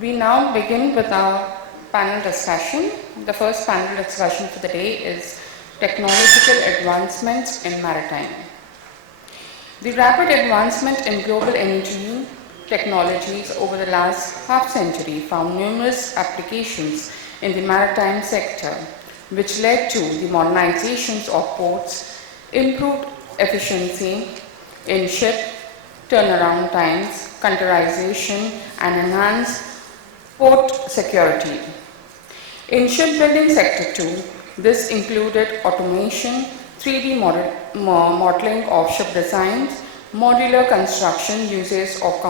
We now begin with our panel discussion. The first panel discussion for the day is technological advancements in maritime. The rapid advancement in global energy technologies over the last half century found numerous applications in the maritime sector, which led to the modernizations of ports, improved efficiency in ship turnaround times, containerization, and enhanced port security. In shipbuilding sector too, this included automation, 3D modeling of ship designs, modular construction uses of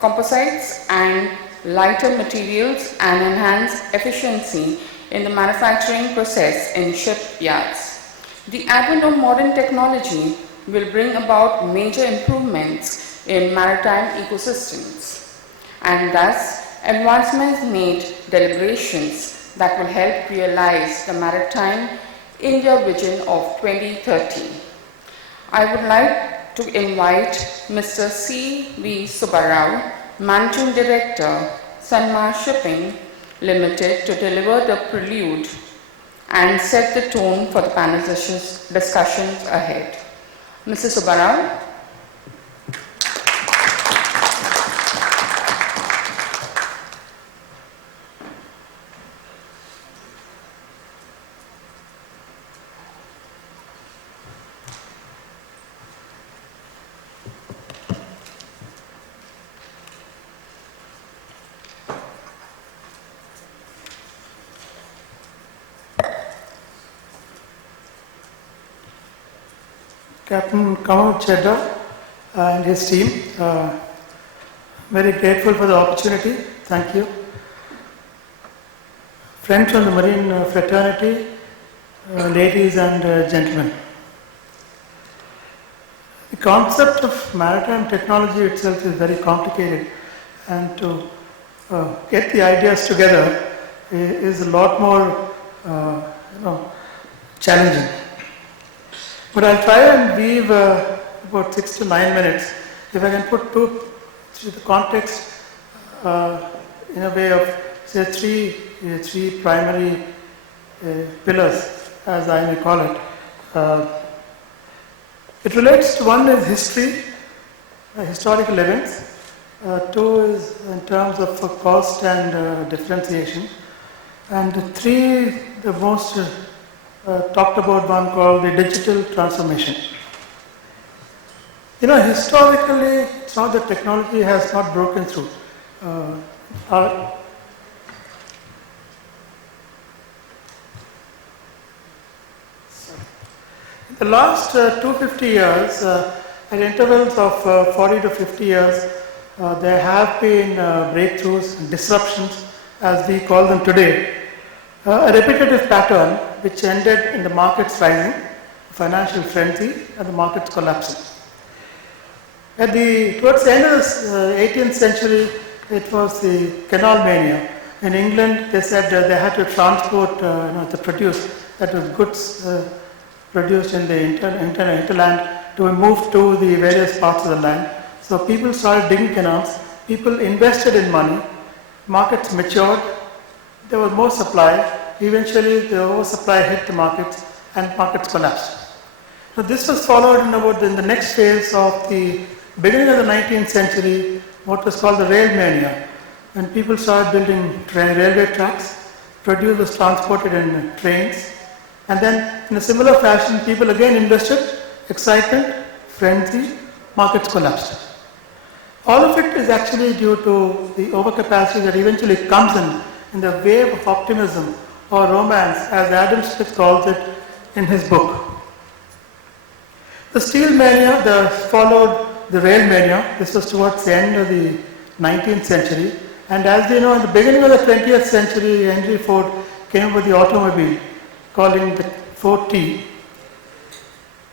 composites and lighter materials, and enhanced efficiency in the manufacturing process in shipyards. The advent of modern technology will bring about major improvements in maritime ecosystems, and thus advancements made deliberations that will help realize the Maritime India vision of 2030. I would like to invite Mr. C.V. Subbarao, Managing Director, Sanmar Shipping Limited, to deliver the prelude and set the tone for the panel discussions ahead. Mr. Subbarao. Captain Kamal Chedda and his team, very grateful for the opportunity. Thank you. Friends from the Marine fraternity, ladies and gentlemen. The concept of maritime technology itself is very complicated, and to get the ideas together is a lot more challenging. But I'll try and weave about 6 to 9 minutes. If I can put the context in a way of, say, three primary pillars, as I may call it. It relates to, one is history, historical events. Two is in terms of cost and differentiation. And three, the most talked about one called the digital transformation. Historically, it's not that technology has not broken through. In the last 250 years, at intervals of 40 to 50 years, there have been breakthroughs, disruptions, as we call them today. A repetitive pattern which ended in the markets rising, financial frenzy, and the markets collapsing. Towards the end of the 18th century, it was the canal mania. In England, they said they had to transport, to produce, that was goods produced in the hinterland to move to the various parts of the land. So people started digging canals, people invested in money, markets matured, there was more supply. Eventually, the oversupply hit the markets and markets collapsed. So this was followed in the next phase of the beginning of the 19th century, what was called the rail mania, when people started building railway tracks, produce was transported in trains, and then in a similar fashion, people again invested, excitement, frenzy, markets collapsed. All of it is actually due to the overcapacity that eventually comes in the wave of optimism or romance, as Adam Smith calls it in his book. The steel mania followed the rail mania. This was towards the end of the 19th century. And as you know, in the beginning of the 20th century, Henry Ford came up with the automobile, calling the Ford T.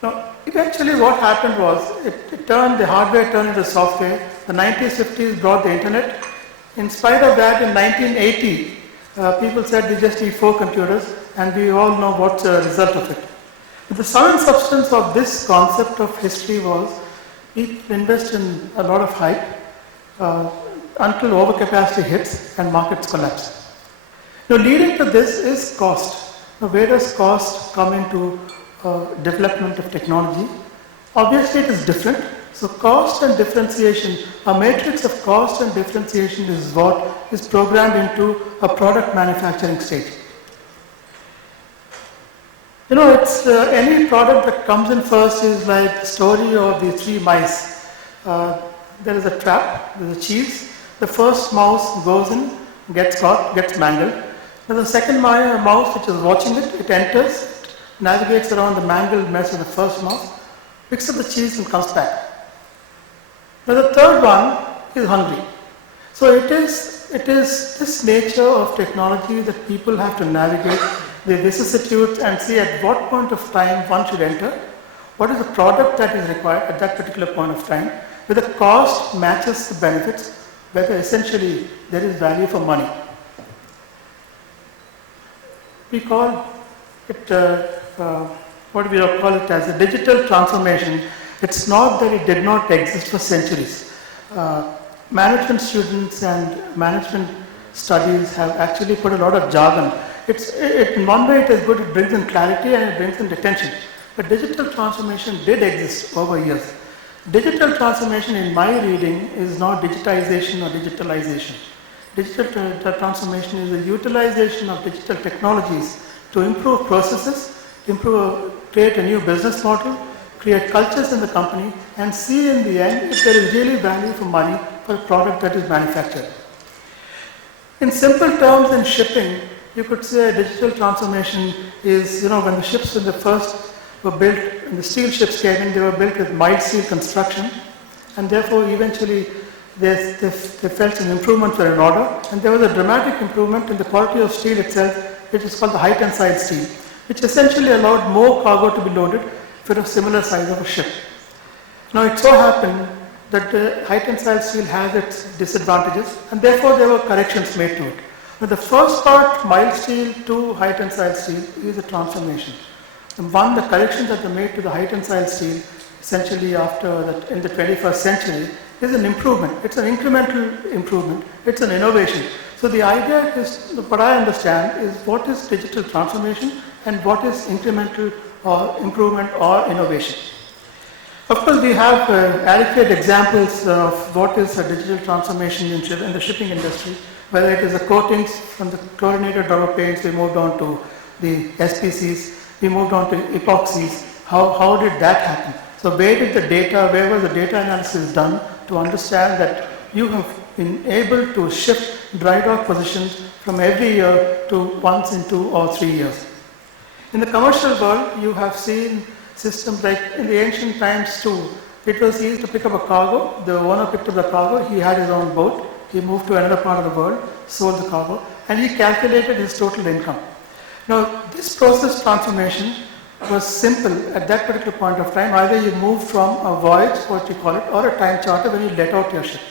Now, eventually what happened was, the hardware turned into software. The 1950s brought the internet. In spite of that, in 1980, people said we just need 4 computers, and we all know what's the result of it. But the sum and substance of this concept of history was people invest in a lot of hype, until overcapacity hits and markets collapse. Now, leading to this is cost. Now, where does cost come into development of technology? Obviously, it is different. So, cost and differentiation, a matrix of cost and differentiation is what is programmed into a product manufacturing stage. You know, it's any product that comes in first is like the story of the three mice. There is a trap, there is a cheese. The first mouse goes in, gets caught, gets mangled. Then the second mouse which is watching it, it enters, navigates around the mangled mess of the first mouse, picks up the cheese and comes back. Now the third one is hungry. So it is this nature of technology that people have to navigate the vicissitudes and see at what point of time one should enter, what is the product that is required at that particular point of time, whether the cost matches the benefits, whether essentially there is value for money. We call it, what we call it as a digital transformation. It's not that it did not exist for centuries. Management students and management studies have actually put a lot of jargon. In one way it is good, it brings in clarity and it brings in detention. But digital transformation did exist over years. Digital transformation in my reading is not digitization or digitalization. Digital transformation is the utilization of digital technologies to improve processes, create a new business model, create cultures in the company, and see in the end if there is really value for money for a product that is manufactured. In simple terms, in shipping, you could say digital transformation is, when the ships in the first were built, when the steel ships came in, they were built with mild steel construction, and therefore eventually they felt an improvement for an order, and there was a dramatic improvement in the quality of steel itself, which is called the high tensile steel, which essentially allowed more cargo to be loaded for a similar size of a ship. Now it so happened that the high tensile steel has its disadvantages, and therefore there were corrections made to it. Now the first part, mild steel to high tensile steel, is a transformation. And the corrections that were made to the high tensile steel, essentially in the 21st century, is an improvement. It's an incremental improvement. It's an innovation. So the idea is, what I understand, is what is digital transformation and what is incremental or improvement or innovation. Of course, we have adequate examples of what is a digital transformation in the shipping industry, whether it is the coatings from the chlorinated rubber paints, we moved on to the SPCs, we moved on to epoxies. How did that happen? So where was the data analysis done to understand that you have been able to shift dry dock positions from every year to once in 2 or 3 years? In the commercial world, you have seen systems like in the ancient times too. It was easy to pick up a cargo. The owner picked up the cargo. He had his own boat. He moved to another part of the world, sold the cargo, and he calculated his total income. Now, this process transformation was simple at that particular point of time. Either you moved from a voyage, what you call it, or a time charter when you let out your ship.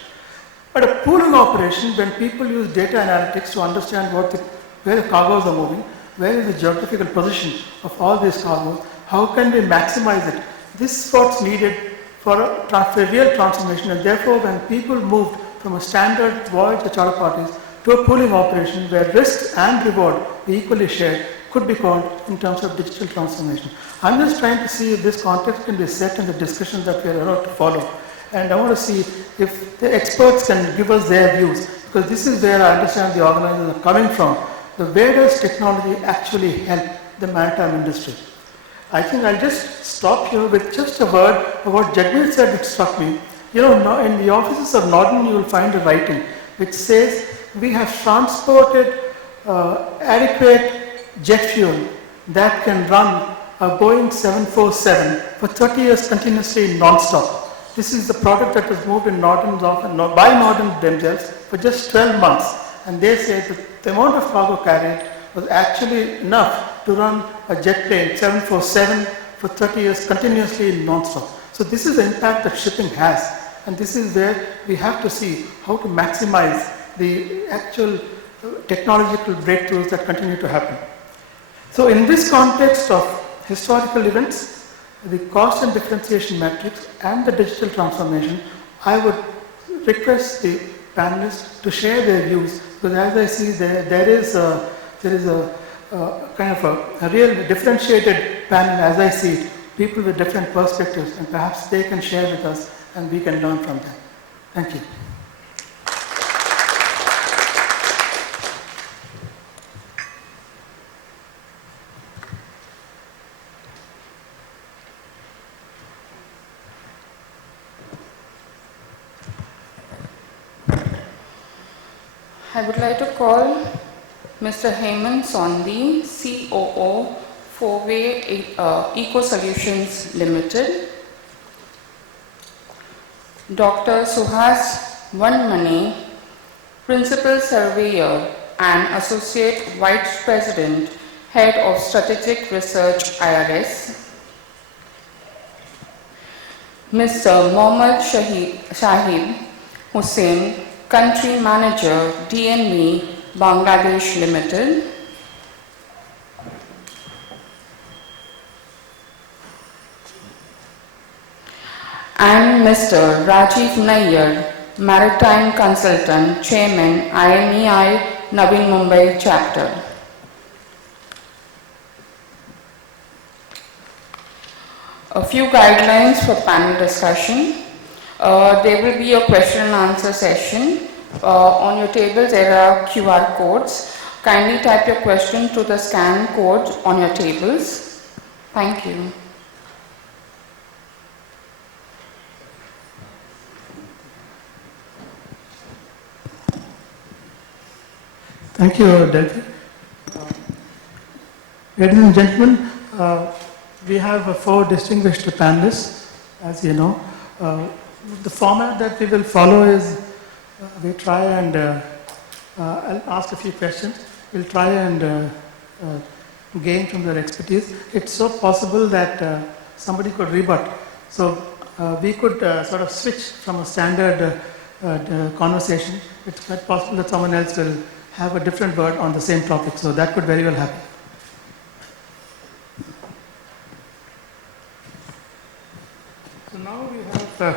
But a pooling operation, when people use data analytics to understand where the cargoes are moving, where is the geographical position of all these cargoes, how can we maximize it? This is what's needed for a real transformation, and therefore when people moved from a standard voyage or charter parties to a pooling operation where risk and reward are equally shared, could be called in terms of digital transformation. I'm just trying to see if this context can be set in the discussion that we are about to follow. And I want to see if the experts can give us their views, because this is where I understand the organizers are coming from. So where does technology actually help the maritime industry? I think I'll just stop here with just a word of what Jagmeet said that struck me. In the offices of Norton, you will find a writing which says, we have transported adequate jet fuel that can run a Boeing 747 for 30 years continuously non-stop. This is the product that was moved in Norton's office, by Norton themselves for just 12 months. And they say that the amount of cargo carried was actually enough to run a jet plane 747 for 30 years continuously non-stop. So this is the impact that shipping has. And this is where we have to see how to maximize the actual technological breakthroughs that continue to happen. So in this context of historical events, the cost and differentiation matrix and the digital transformation, I would request the panelists to share their views, because as I see there is a kind of a real differentiated panel as I see it, people with different perspectives, and perhaps they can share with us and we can learn from them. Thank you. I would like to call Mr. Hemant Sondhi, COO, Fourway Eco Solutions Limited, Dr. Suhas Vanmane, Principal Surveyor and Associate Vice President, Head of Strategic Research, IRS, Mr. Mohammad Shahid Hussain, Country Manager, DNV, Bangladesh Limited, and Mr. Rajiv Nayyar, Maritime Consultant, Chairman, IMEI, Navi Mumbai Chapter. A few guidelines for panel discussion. There will be a question and answer session. On your table there are QR codes. Kindly type your question to the scan code on your tables. Thank you. Thank you, Delphi. Ladies and gentlemen, we have 4 distinguished panelists, as you know. The format that we will follow is we try and I'll ask a few questions. We'll try and gain from their expertise. It's so possible that somebody could rebut. So we could sort of switch from a standard conversation. It's quite possible that someone else will have a different word on the same topic. So that could very well happen. So now we have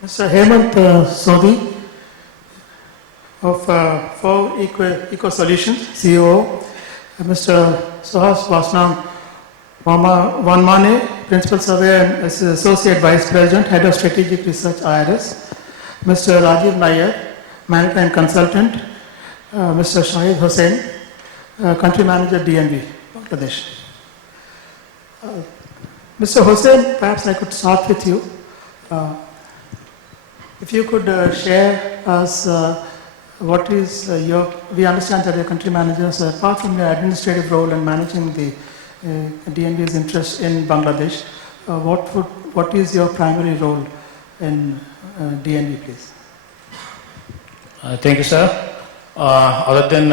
Mr. Hemant Sondhi of Four Eco Solutions, CEO, Mr. Suhas Vanmane, Principal Surveyor and Associate Vice President, Head of Strategic Research, IRS, Mr. Rajiv Nayyar, Maritime Consultant, Mr. Shahid Hussain, Country Manager, DNV, Bangladesh. Mr. Hussain, perhaps I could start with you. If you could share us what is we understand that you're country manager, so apart from your administrative role and managing the DNV's interest in Bangladesh, what is your primary role in DNV, please? Thank you, sir. Other than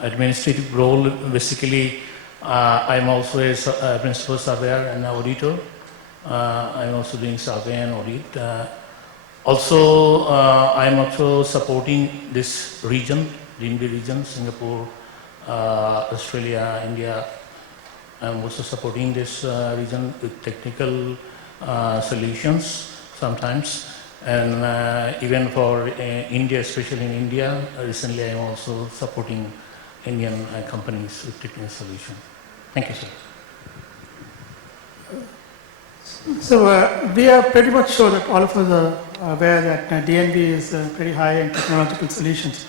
administrative role, basically, I'm also a principal surveyor and auditor. I'm also doing survey and audit. Also, I'm also supporting this region, DNV region, Singapore, Australia, India. I'm also supporting this region with technical solutions sometimes. And even for India, especially in India, recently I'm also supporting Indian companies with technical solutions. Thank you, sir. So we are pretty much sure that all of us are aware that DNV is pretty high in technological solutions.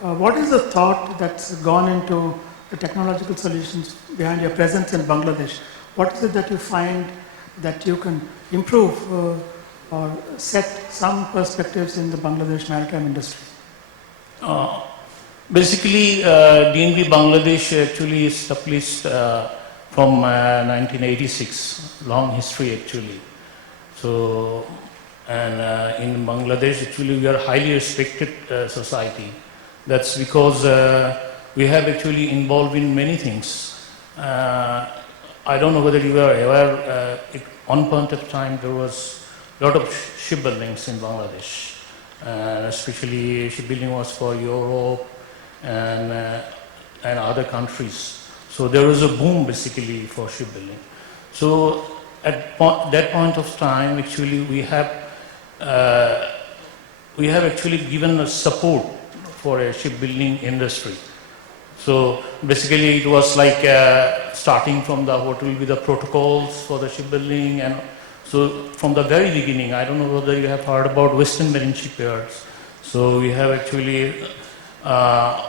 What is the thought that's gone into the technological solutions behind your presence in Bangladesh? What is it that you find that you can improve or set some perspectives in the Bangladesh maritime industry? Basically, DNV Bangladesh actually is established from 1986, long history actually. So, and in Bangladesh actually we are highly respected society. That's because we have actually involved in many things. I don't know whether you are aware, at one point of time there was a lot of shipbuildings in Bangladesh. Especially shipbuilding was for Europe and other countries. So there was a boom basically for shipbuilding. So at that point of time, actually, we have actually given a support for a shipbuilding industry. So basically, it was like starting from what will be the protocols for the shipbuilding, and so from the very beginning, I don't know whether you have heard about Western Marine shipyards. So we have actually under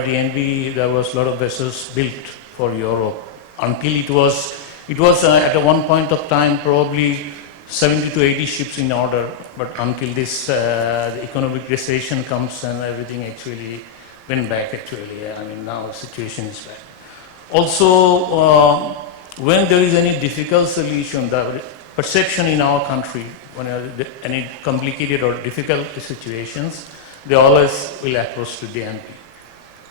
DNV there was a lot of vessels built for Europe until it was at one point of time probably 70 to 80 ships in order, but until this the economic recession comes and everything actually went back actually. I mean now the situation is back. Also when there is any difficult solution, the perception in our country when any complicated or difficult situations, they always will approach to DNP.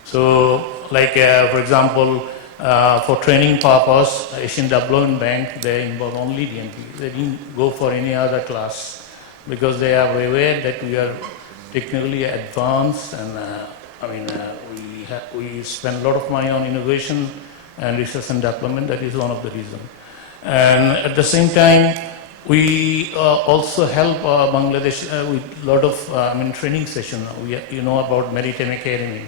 So, like for example, for training purpose, Asian Development Bank, they involve only DNP. They didn't go for any other class because they are aware that we are technically advanced, and we spend a lot of money on innovation and research and development. That is one of the reasons. And at the same time, we also help Bangladesh with a lot of training session. You know about Maritime Academy.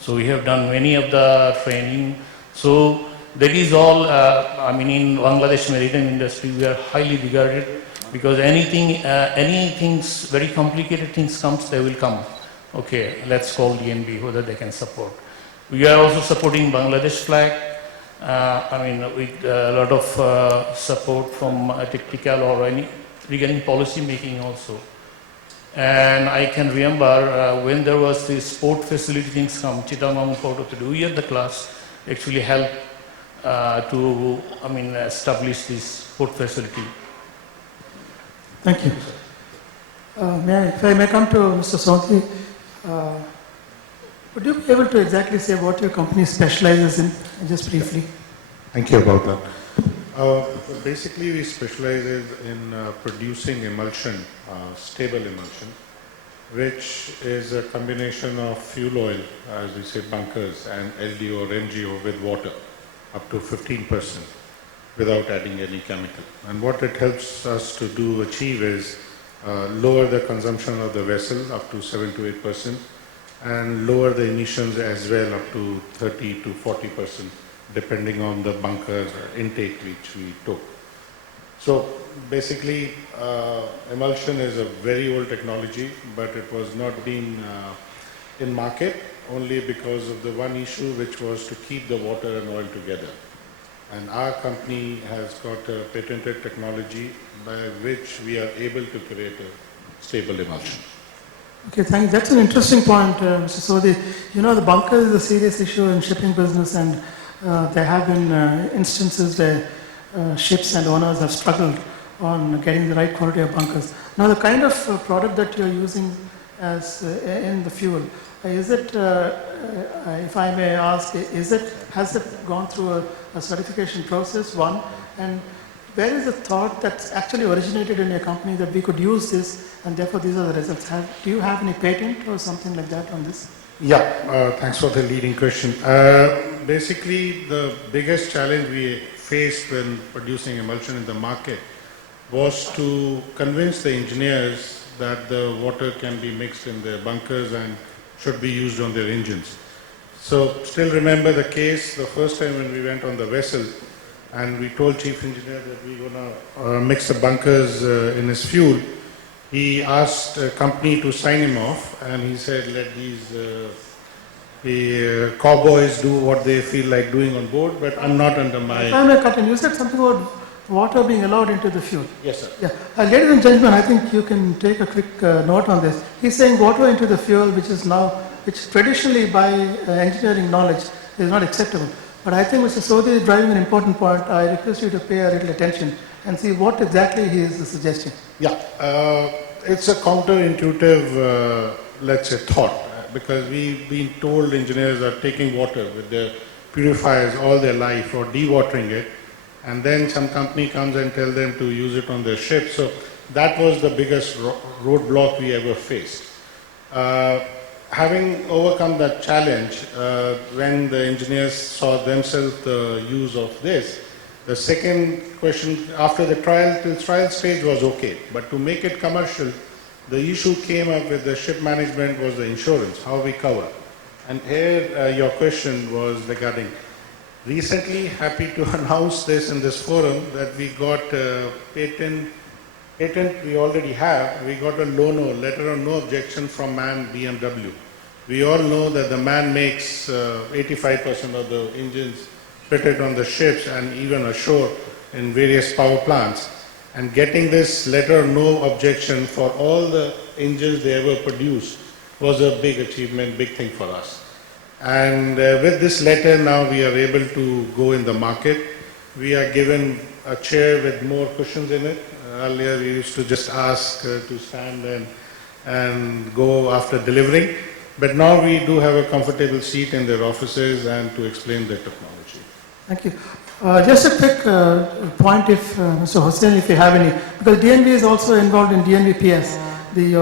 So we have done many of the training. So that is all, in Bangladesh maritime industry, we are highly regarded because anything very complicated things comes, they will come. Okay, let's call DNB whether they can support. We are also supporting Bangladesh flag. With a lot of support from technical or any regarding policy making also. And I can remember when there was this sport facility things come, Chittagong Port Authority, we at the class actually helped to establish this sport facility. Thank you. If I may come to Mr. Sodhi, would you be able to exactly say what your company specializes in, just briefly? Thank you about that. Basically, we specialize in producing emulsion, stable emulsion, which is a combination of fuel oil, as we say bunkers, and LDO or MGO with water, up to 15%, without adding any chemical. And what it helps us to achieve is lower the consumption of the vessel up to 7 to 8%, and lower the emissions as well up to 30 to 40%, depending on the bunker intake which we took. So basically, emulsion is a very old technology, but it was not being in market only because of the one issue, which was to keep the water and oil together. And our company has got a patented technology by which we are able to create a stable emulsion. Okay, thank you. That's an interesting point, Mr. Sodhi. You know, the bunker is a serious issue in shipping business, and there have been instances where ships and owners have struggled on getting the right quality of bunkers. Now, the kind of product that you're using as in the fuel, is it, if I may ask, has it gone through a certification process, one? And where is the thought that's actually originated in your company that we could use this and therefore these are the results? Do you have any patent or something like that on this? Yeah, thanks for the leading question. Basically, the biggest challenge we faced when producing emulsion in the market was to convince the engineers that the water can be mixed in their bunkers and should be used on their engines. So still remember the case the first time when we went on the vessel and we told chief engineer that we're going to mix the bunkers in his fuel. He asked a company to sign him off, and he said, let these the cowboys do what they feel like doing on board, but I'm not under my... If I may cut in, you said something about water being allowed into the fuel. Yes, sir. Yeah. Ladies and gentlemen, I think you can take a quick note on this. He's saying water into the fuel, which traditionally by engineering knowledge is not acceptable. But I think Mr. Sodhi is driving an important point. I request you to pay a little attention and see what exactly he is suggesting. Yeah, it's a counterintuitive, let's say, thought, because we've been told engineers are taking water with their purifiers all their life or dewatering it, and then some company comes and tells them to use it on their ship. So that was the biggest roadblock we ever faced. having overcome that challenge, when the engineers saw themselves the use of this, the second question after the trial stage was okay, but to make it commercial, the issue came up with the ship management was the insurance, how we cover. And here your question was regarding, recently happy to announce this in this forum that we got a patent we already have, we got a letter of no objection from MAN BMW. We all know that the MAN makes 85% of the engines fitted on the ships and even ashore in various power plants. And getting this letter of no objection for all the engines they ever produced was a big achievement, big thing for us. And with this letter now we are able to go in the market. We are given a chair with more cushions in it. Earlier we used to just ask to stand and go after delivering. But now we do have a comfortable seat in their offices and to explain the technology. Thank you. Just a quick point, if Mr. Hussain, if you have any, because DNV is also involved in DNVPS, the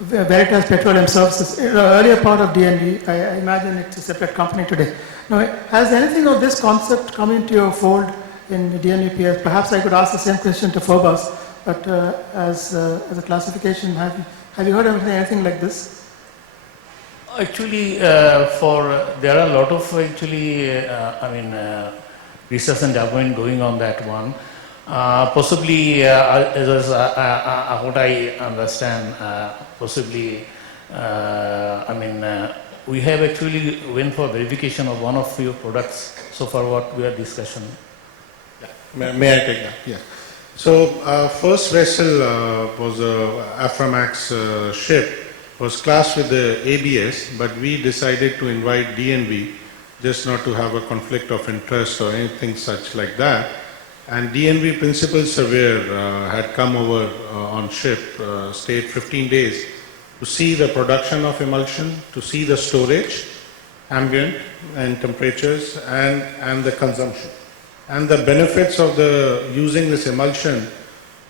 Veritas Petroleum Services, earlier part of DNV. I imagine it's a separate company today. Now, has anything of this concept come into your fold in DNVPS? Perhaps I could ask the same question to Phobos, but as a classification, have you heard of anything like this? Actually, there are a lot of research and development going on that one. Possibly, as what I understand, we have actually went for verification of one of your products. So far, what we are discussing. Yeah. May I take that? Yeah. So, first vessel was a ATPI-Marex ship. Was classed with the ABS, but we decided to invite DNV just not to have a conflict of interest or anything such like that. And DNV principal surveyor had come over on ship, stayed 15 days to see the production of emulsion, to see the storage, ambient and temperatures and the consumption. And the benefits of using this emulsion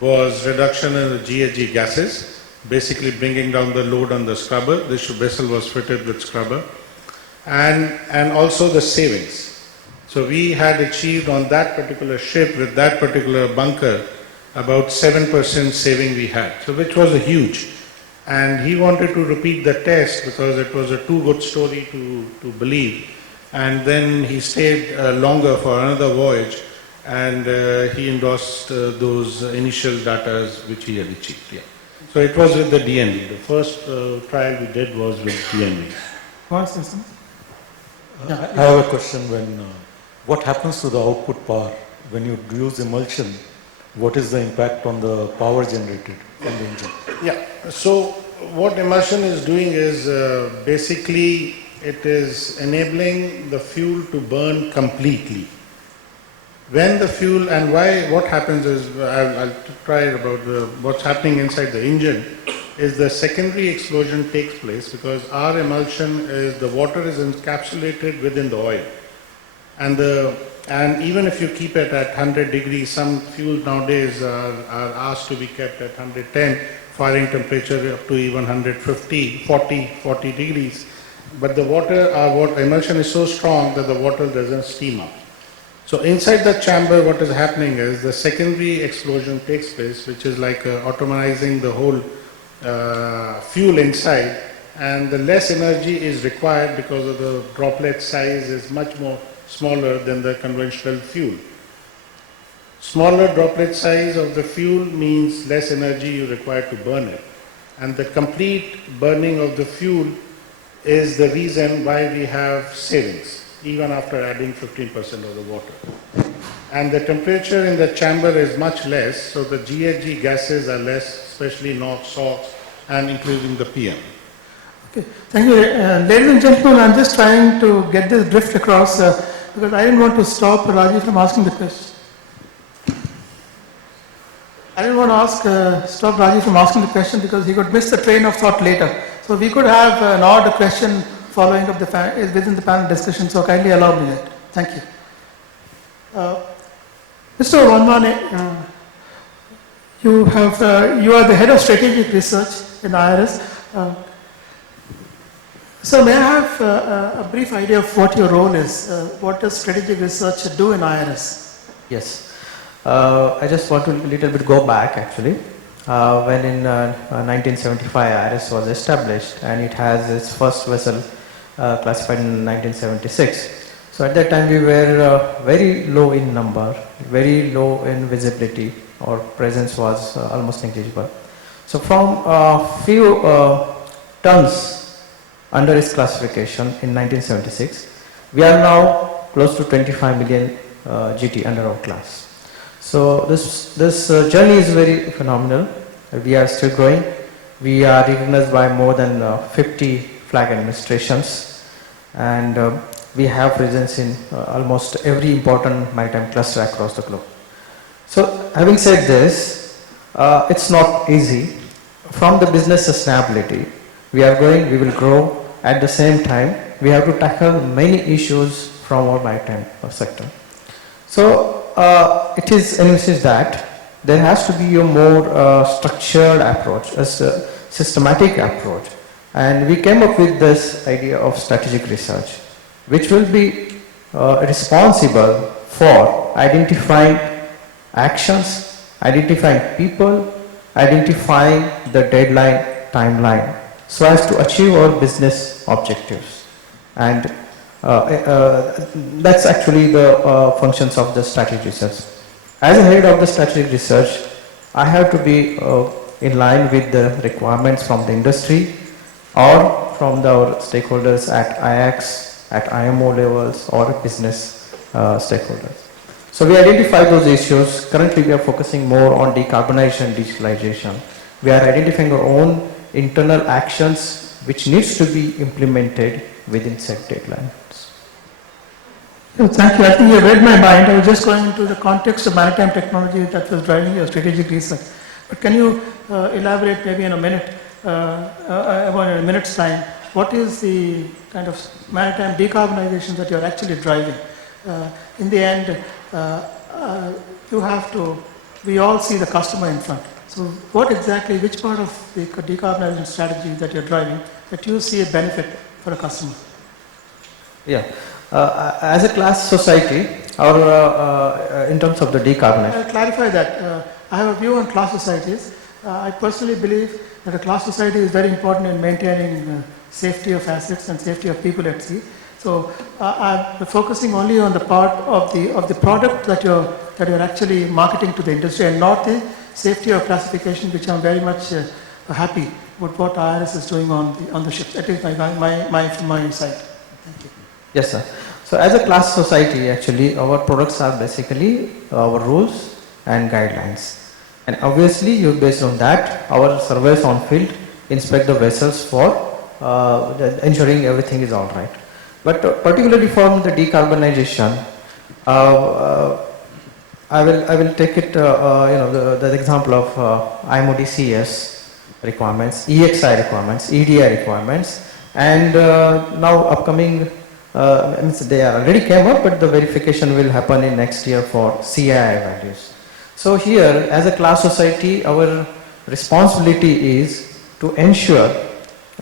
was reduction in the GHG gases, basically bringing down the load on the scrubber. This vessel was fitted with scrubber, and also the savings. So we had achieved on that particular ship with that particular bunker about 7% saving we had, so which was a huge. And he wanted to repeat the test because it was a too good story to believe. And then he stayed longer for another voyage, and he endorsed those initial data which he had achieved. Yeah. So it was with the DNV. The first trial we did was with DNV. I have a question. What happens to the output power when you use emulsion? What is the impact on the power generated from the engine? Yeah. So what emulsion is doing is basically it is enabling the fuel to burn completely. When the fuel and what happens is, I'll try about what's happening inside the engine, is the secondary explosion takes place because our emulsion is, the water is encapsulated within the oil. And even if you keep it at 100 degrees, some fuels nowadays are asked to be kept at 110, firing temperature up to even 150, 40 degrees. But the water, our emulsion is so strong that the water doesn't steam up. So inside the chamber, what is happening is the secondary explosion takes place, which is like automatizing the whole fuel inside, and the less energy is required because of the droplet size is much more smaller than the conventional fuel. Smaller droplet size of the fuel means less energy you require to burn it. And the complete burning of the fuel is the reason why we have savings, even after adding 15% of the water. And the temperature in the chamber is much less, so the GHG gases are less, especially NOx, SOx, and including the PM. Okay, thank you. Ladies and gentlemen, I'm just trying to get this drift across because I didn't want to stop Rajiv from asking the question. I didn't want to stop Rajiv from asking the question because he could miss the train of thought later. So we could have an odd question following up within the panel discussion, so kindly allow me that. Thank you. Mr. Vanmane, you are the head of strategic research in IRS. So may I have a brief idea of what your role is? What does strategic research do in IRS? Yes. I just want to a little bit go back actually. When in 1975 IRS was established and it has its first vessel classified in 1976. So at that time we were very low in number, very low in visibility. Our presence was almost negligible. So from few tons under its classification in 1976, we are now close to 25 million GT under our class. So this journey is very phenomenal. We are still growing. We are recognized by more than 50 flag administrations, and we have presence in almost every important maritime cluster across the globe. So having said this, it's not easy. From the business sustainability, we are growing, we will grow. At the same time, we have to tackle many issues from our maritime sector. So it is envisaged that there has to be a more structured approach, a systematic approach. And we came up with this idea of strategic research, which will be responsible for identifying actions, identifying people, identifying the deadline timeline so as to achieve our business objectives. And that's actually the functions of the strategic research. As a head of the strategic research, I have to be in line with the requirements from the industry or from our stakeholders at IAX, at IMO levels or business stakeholders. So we identify those issues. Currently we are focusing more on decarbonization and digitalization. We are identifying our own internal actions which needs to be implemented within set deadlines. Thank you. I think you read my mind. I was just going into the context of maritime technology that was driving your strategic research. But can you elaborate maybe in a minute, about a minute's time, what is the kind of maritime decarbonization that you're actually driving? In the end, you have to, we all see the customer in front. So what exactly, which part of the decarbonization strategy that you're driving that you see a benefit for a customer? Yeah. As a class society, our in terms of the decarbonization. I'll clarify that. I have a view on class societies. I personally believe that a class society is very important in maintaining safety of assets and safety of people at sea. So I'm focusing only on the part of the product that you're actually marketing to the industry and not the safety of classification, which I'm very much happy with what IRS is doing on the ships. That is my insight. Thank you. Yes, sir. So as a class society, actually, our products are basically our rules and guidelines. And obviously, based on that, our surveys on field inspect the vessels for ensuring everything is all right. But particularly from the decarbonization, I will take it, the example of IMO DCS requirements, EXI requirements, EDI requirements, and now upcoming. They are already came up, but the verification will happen in next year for CII values. So here, as a class society, our responsibility is to ensure,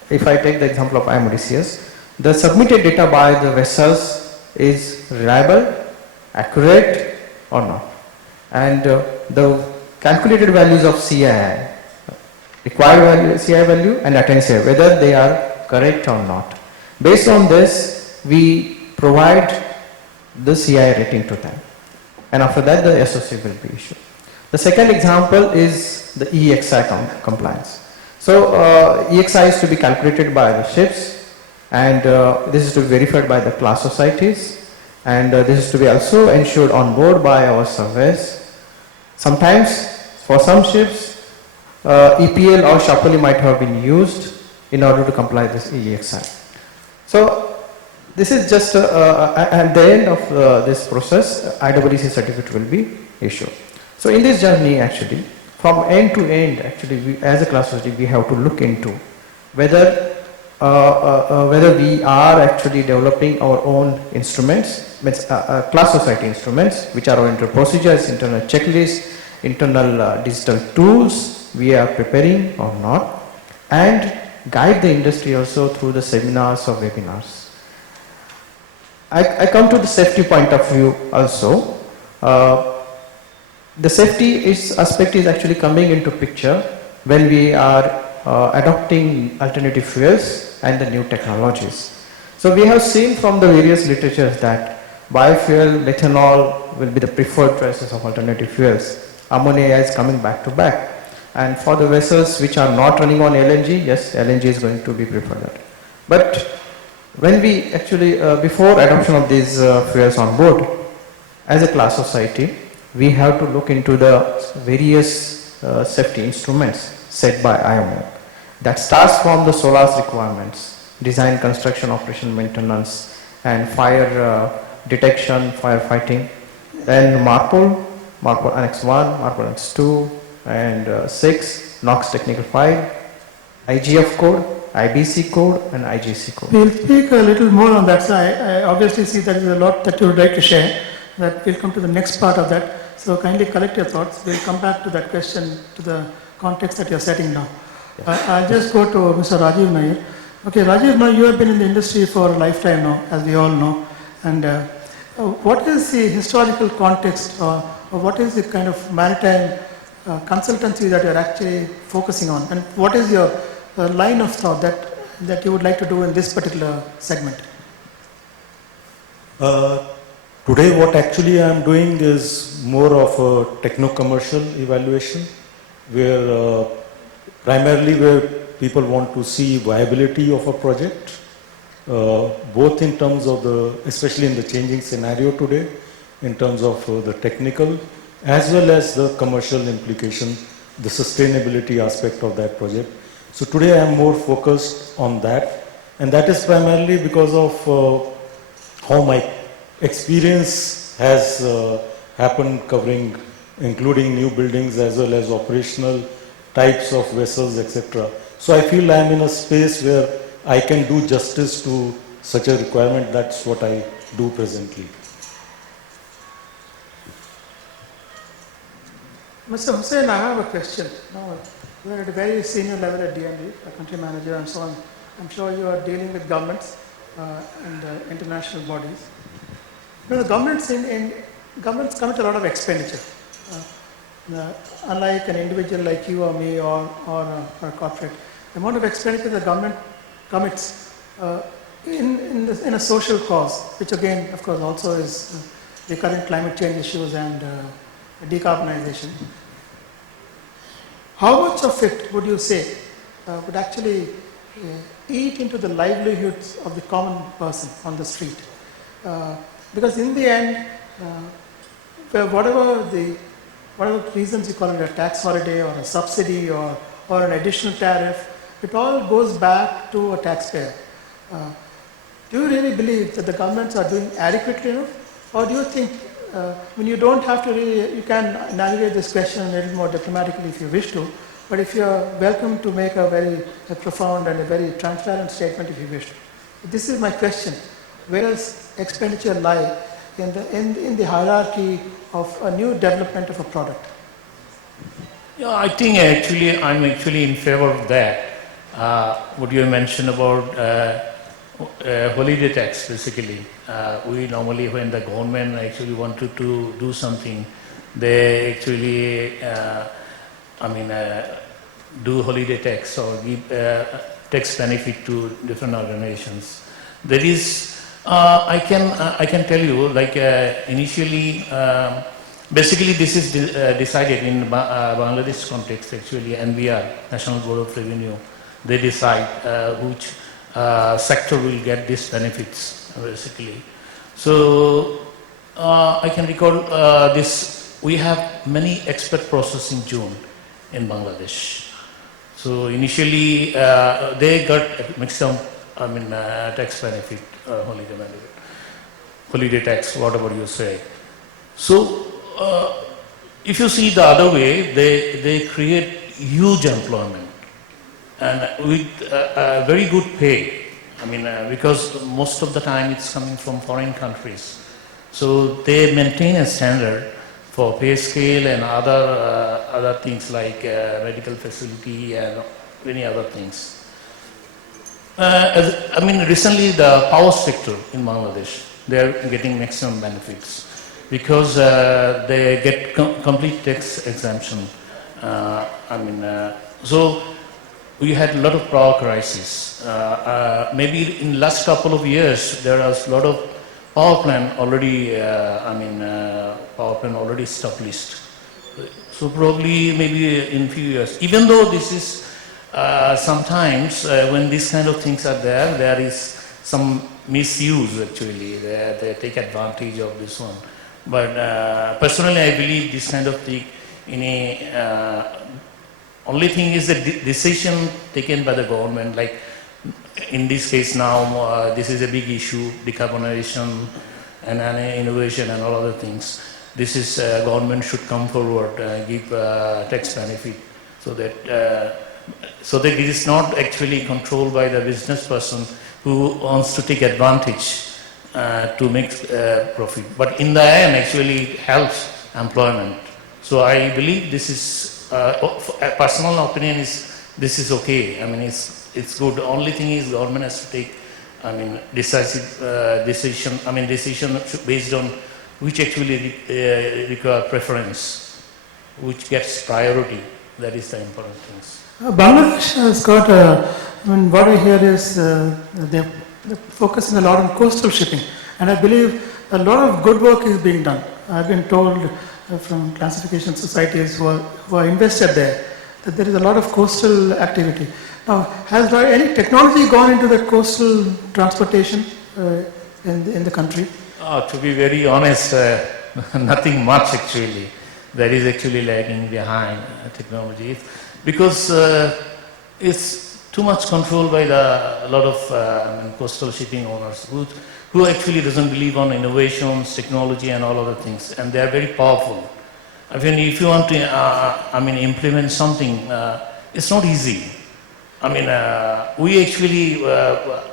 if I take the example of IMODCS, the submitted data by the vessels is reliable, accurate or not. And the calculated values of CII, required value, CII value and attained CII, whether they are correct or not. Based on this, we provide the CII rating to them, and after that the SOC will be issued. The second example is the EXI compliance. So EXI is to be calculated by the ships, and this is to be verified by the class societies, and this is to be also ensured on board by our surveys. Sometimes for some ships EPL or Shapoli might have been used in order to comply with this EXI. So this is just at the end of this process, IEEC certificate will be issued. So in this journey, actually, from end to end, actually, we, as a class society, we have to look into whether we are actually developing our own instruments, class society instruments, which are our internal procedures, internal checklists, internal digital tools we are preparing or not, and guide the industry also through the seminars or webinars. I come to the safety point of view also. The safety aspect is actually coming into picture when we are adopting alternative fuels and the new technologies. So we have seen from the various literatures that biofuel, methanol will be the preferred choices of alternative fuels. Ammonia is coming back to back. And for the vessels which are not running on LNG, yes, LNG is going to be preferred. But when we actually, before adoption of these fuels on board, as a class society, we have to look into the various safety instruments set by IMO. That starts from the SOLAS requirements, design, construction, operation, maintenance, and fire detection, firefighting. Then MARPOL Annex 1, MARPOL Annex 2, and 6, NOx technical file, IGF code, IBC code, and IGC code. We'll speak a little more on that. So I obviously see there is a lot that you would like to share. That we'll come to the next part of that. So kindly collect your thoughts. We'll come back to that question, to the context that you're setting now. I'll just go to Mr. Rajiv Nair. Okay, Rajiv, now you have been in the industry for a lifetime now, as we all know. And what is the historical context, or what is the kind of maritime consultancy that you're actually focusing on? And what is your line of thought that you would like to do in this particular segment? Today what actually I am doing is more of a techno-commercial evaluation, where primarily where people want to see viability of a project, both in terms of especially in the changing scenario today, in terms of the technical as well as the commercial implication, the sustainability aspect of that project. So today I am more focused on that, and that is primarily because of how my experience has happened, covering including new buildings as well as operational types of vessels, etc. So I feel I am in a space where I can do justice to such a requirement. That's what I do presently. Mr. Hussain, I have a question. Now, you are at a very senior level at DND, a country manager and so on. I'm sure you are dealing with governments and international bodies. You know, the governments commit a lot of expenditure. Unlike an individual like you or me or a corporate, the amount of expenditure the government commits in a social cause, which again, of course, also is the current climate change issues and decarbonization. How much of it would you say would actually eat into the livelihoods of the common person on the street? Because in the end, whatever reasons you call it, a tax holiday or a subsidy or an additional tariff, it all goes back to a taxpayer. Do you really believe that the governments are doing adequately enough? Or do you think when you don't have to really, you can navigate this question a little more diplomatically if you wish to, but if you're welcome to make a very profound and a very transparent statement if you wish to. This is my question. Where does expenditure lie in the hierarchy of a new development of a product? Yeah, I think I'm actually in favor of that. What you mentioned about holiday tax, basically. We normally, when the government actually wanted to do something, they actually, do holiday tax or give tax benefit to different organizations. There is, I can tell you, like initially, basically this is decided in Bangladesh context actually, NBR, National Board of Revenue. They decide which sector will get these benefits, basically. So I can recall this, we have many expert process in June in Bangladesh. So initially they got maximum, tax benefit, holiday tax, whatever you say. So if you see the other way, they create huge employment and with very good pay. Because most of the time it's coming from foreign countries. So they maintain a standard for pay scale and other things like medical facility and many other things. I mean, recently the power sector in Bangladesh, they are getting maximum benefits because they get complete tax exemption. So we had a lot of power crisis. Maybe in last couple of years, there was a lot of power plant already, power plant already established. So probably maybe in few years, even though this is sometimes when these kind of things are there, there is some misuse actually. They take advantage of this one. But personally, I believe this kind of thing in a only thing is the decision taken by the government, like in this case now, this is a big issue, decarbonization and innovation and all other things. This is government should come forward, give tax benefit so that it is not actually controlled by the business person who wants to take advantage to make profit. But in the end, actually it helps employment. So I believe this is personal opinion is this is okay. I mean it's good. The only thing is government has to take decisive decision. Decision based on which actually require preference, which gets priority. That is the important things. Bangladesh has got, what I hear is they're focusing a lot on coastal shipping, and I believe a lot of good work is being done. I've been told from classification societies who are invested there that there is a lot of coastal activity. Now, has any technology gone into the coastal transportation in the country? To be very honest, nothing much actually. That is actually lagging behind technology because it's too much controlled by a lot of coastal shipping owners who actually doesn't believe on innovations, technology and all other things, and they are very powerful. I mean, if you want to implement something, it's not easy. We actually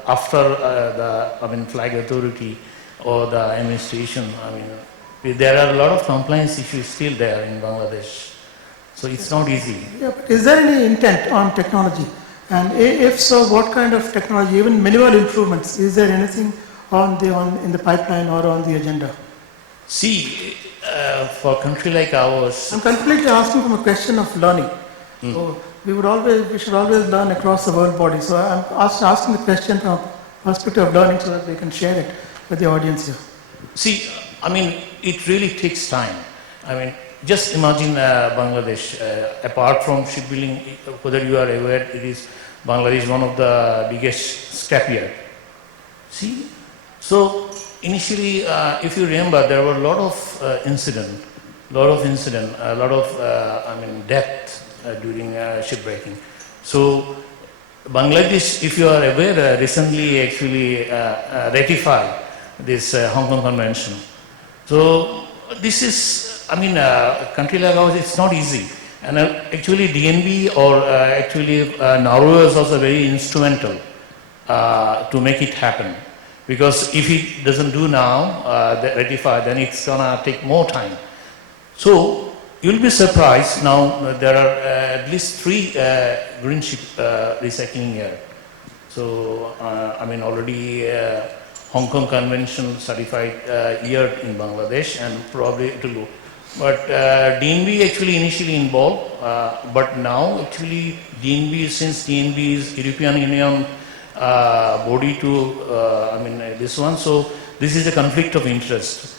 after the flag authority or the administration, there are a lot of compliance issues still there in Bangladesh. So it's not easy. Yeah, but is there any intent on technology? And if so, what kind of technology, even minimal improvements, is there anything in the pipeline or on the agenda? See, for a country like ours... I'm completely asking from a question of learning. So we should always learn across the world body. So I'm asking the question from a perspective of learning so that we can share it with the audience here. See, it really takes time. Just imagine Bangladesh, apart from shipbuilding, whether you are aware, Bangladesh is one of the biggest scrapyard. See, so initially, if you remember, there were a lot of incident, a lot of death during shipbreaking. So Bangladesh, if you are aware, recently actually ratified this Hong Kong Convention. So this is, a country like ours, it's not easy. And actually DNB or Norway was also very instrumental to make it happen. Because if it doesn't do now, ratify, then it's gonna take more time. So you'll be surprised now there are at least 3 green ship recycling here. So already Hong Kong Convention certified year in Bangladesh, and probably it will go. But DNB actually initially involved, but now actually DNB, since DNB is European Union body to this one, so this is a conflict of interest.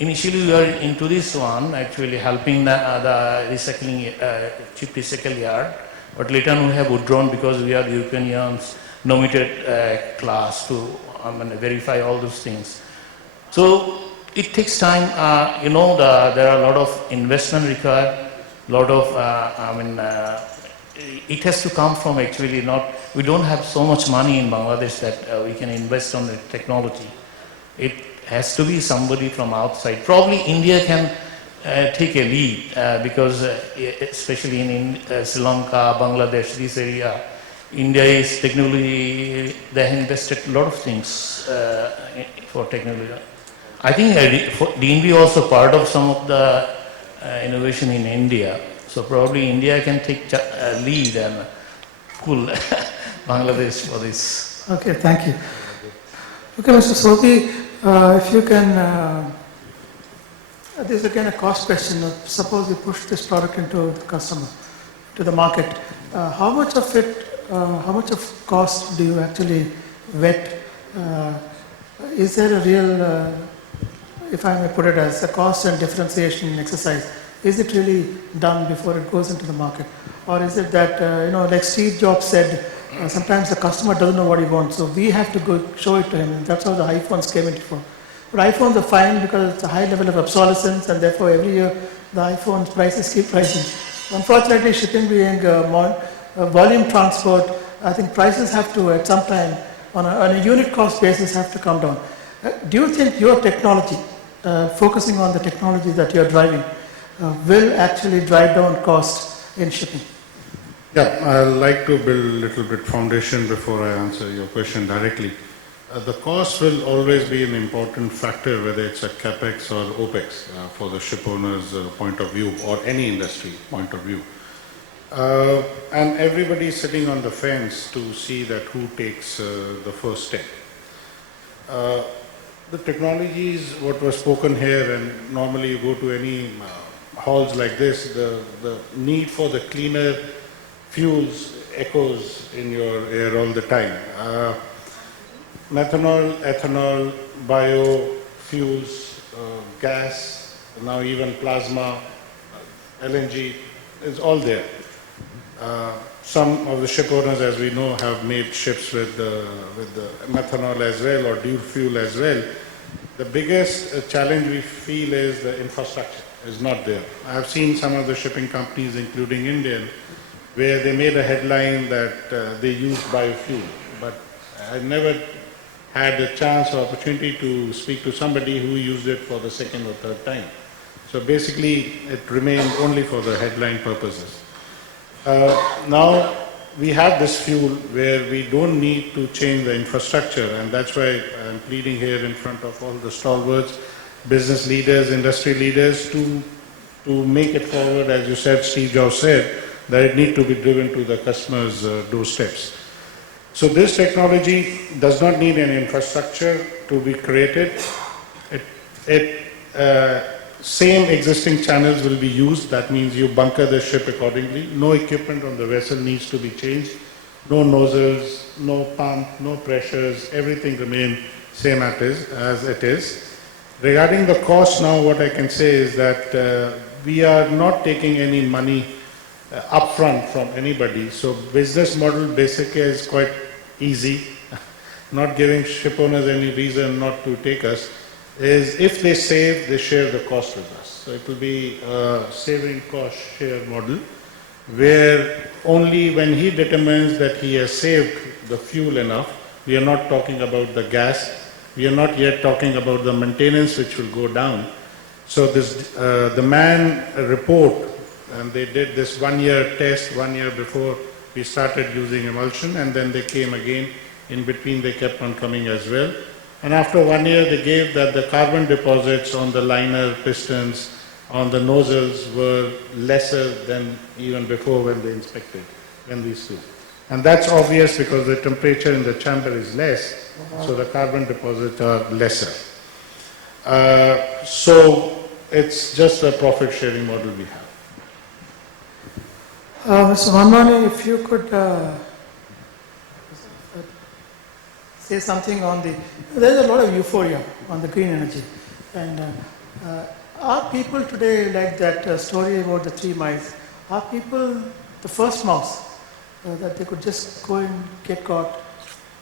Initially we are into this one, actually helping the recycling chip recycle yard, but later on we have withdrawn because we are European Union's nominated class to verify all those things. So it takes time. There are a lot of investment required, lot of it has to come from actually not, we don't have so much money in Bangladesh that we can invest on the technology. It has to be somebody from outside. Probably India can take a lead because especially in Sri Lanka, Bangladesh, this area, India is technology, they have invested a lot of things for technology. I think DNB also part of some of the innovation in India. So probably India can take lead and pull Bangladesh for this. Okay, thank you. Okay, Mr. Sothi, if you can, this is again a cost question. Suppose you push this product into the customer, to the market. How much of it, how much of cost do you actually vet? Is there a real, if I may put it as a cost and differentiation exercise, is it really done before it goes into the market? Or is it that, like Steve Jobs said, sometimes the customer doesn't know what he wants, so we have to go show it to him, and that's how the iPhones came into form. But iPhones are fine because it's a high level of obsolescence, and therefore every year the iPhone's prices keep rising. Unfortunately, shipping being volume transport, I think prices have to, at some time, on a unit cost basis, have to come down. Do you think your technology, focusing on the technology that you're driving, will actually drive down cost in shipping? Yeah, I'd like to build a little bit foundation before I answer your question directly. The cost will always be an important factor, whether it's a capex or opex, for the ship owner's point of view or any industry point of view. And everybody is sitting on the fence to see that who takes the first step. The technologies, what was spoken here, and normally you go to any halls like this, the need for the cleaner fuels echoes in your ear all the time. Methanol, ethanol, biofuels, gas, now even plasma, LNG is all there. Some of the ship owners, as we know, have made ships with the methanol as well, or dual fuel as well. The biggest challenge we feel is the infrastructure is not there. I have seen some of the shipping companies, including Indian, where they made a headline that they used biofuel, but I never had a chance or opportunity to speak to somebody who used it for the second or third time. So basically, it remained only for the headline purposes. Now, we have this fuel where we don't need to change the infrastructure, and that's why I'm pleading here in front of all the stalwarts, business leaders, industry leaders, to make it forward, as you said, Steve Jobs said, that it need to be driven to the customer's doorsteps. So this technology does not need an infrastructure to be created. Same existing channels will be used. That means you bunker the ship accordingly. No equipment on the vessel needs to be changed. No nozzles, no pump, no pressures. Everything remains same as it is. Regarding the cost now, what I can say is that we are not taking any money upfront from anybody. So business model basically is quite easy. Not giving ship owners any reason not to take us. Is if they save, they share the cost with us. So it will be a saving cost share model, where only when he determines that he has saved the fuel enough, we are not talking about the gas, we are not yet talking about the maintenance which will go down. So this, the man report, and they did this 1 year test 1 year before we started using emulsion, and then they came again. In between they kept on coming as well. And after 1 year, they gave that the carbon deposits on the liner pistons, on the nozzles were lesser than even before when they inspected, when we flew. And that's obvious because the temperature in the chamber is less, so the carbon deposits are lesser. So it's just a profit sharing model we have. Mr. Manmani, if you could say something on there's a lot of euphoria on the green energy. And are people today, like that story about the 3 mice, are people the first mouse that they could just go and get caught?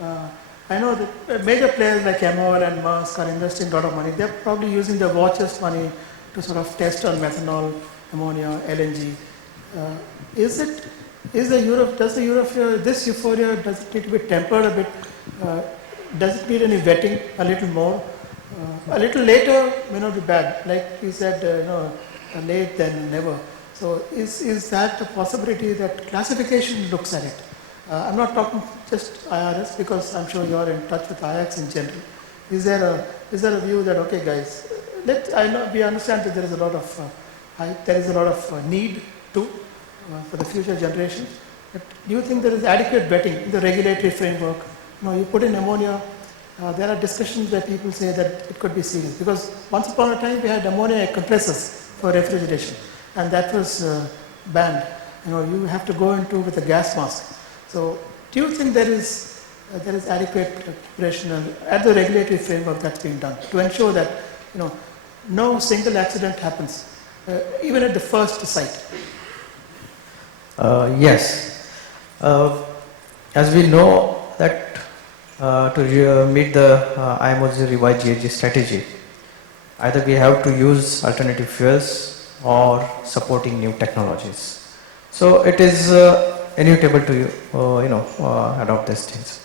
I know that major players like MOL and Maersk are investing a lot of money. They're probably using their watches money to sort of test on methanol, ammonia, LNG. Does this euphoria, does it need to be tempered a bit? Does it need any vetting a little more? A little later may not be bad, like you said, late than never. So is that a possibility that classification looks at it? I'm not talking just IRS, because I'm sure you're in touch with IAX in general. Is there a view that, okay guys, we understand that there is a lot of need to for the future generations. But do you think there is adequate vetting in the regulatory framework you put in ammonia, there are discussions where people say that it could be serious, because once upon a time we had ammonia compressors for refrigeration, and that was banned. You have to go into with a gas mask. So do you think there is adequate preparation at the regulatory framework that's being done to ensure that no single accident happens, even at the first site? Yes. As we know that to meet the IMO's revised GHG strategy, either we have to use alternative fuels or supporting new technologies. So it is inevitable to adopt these things,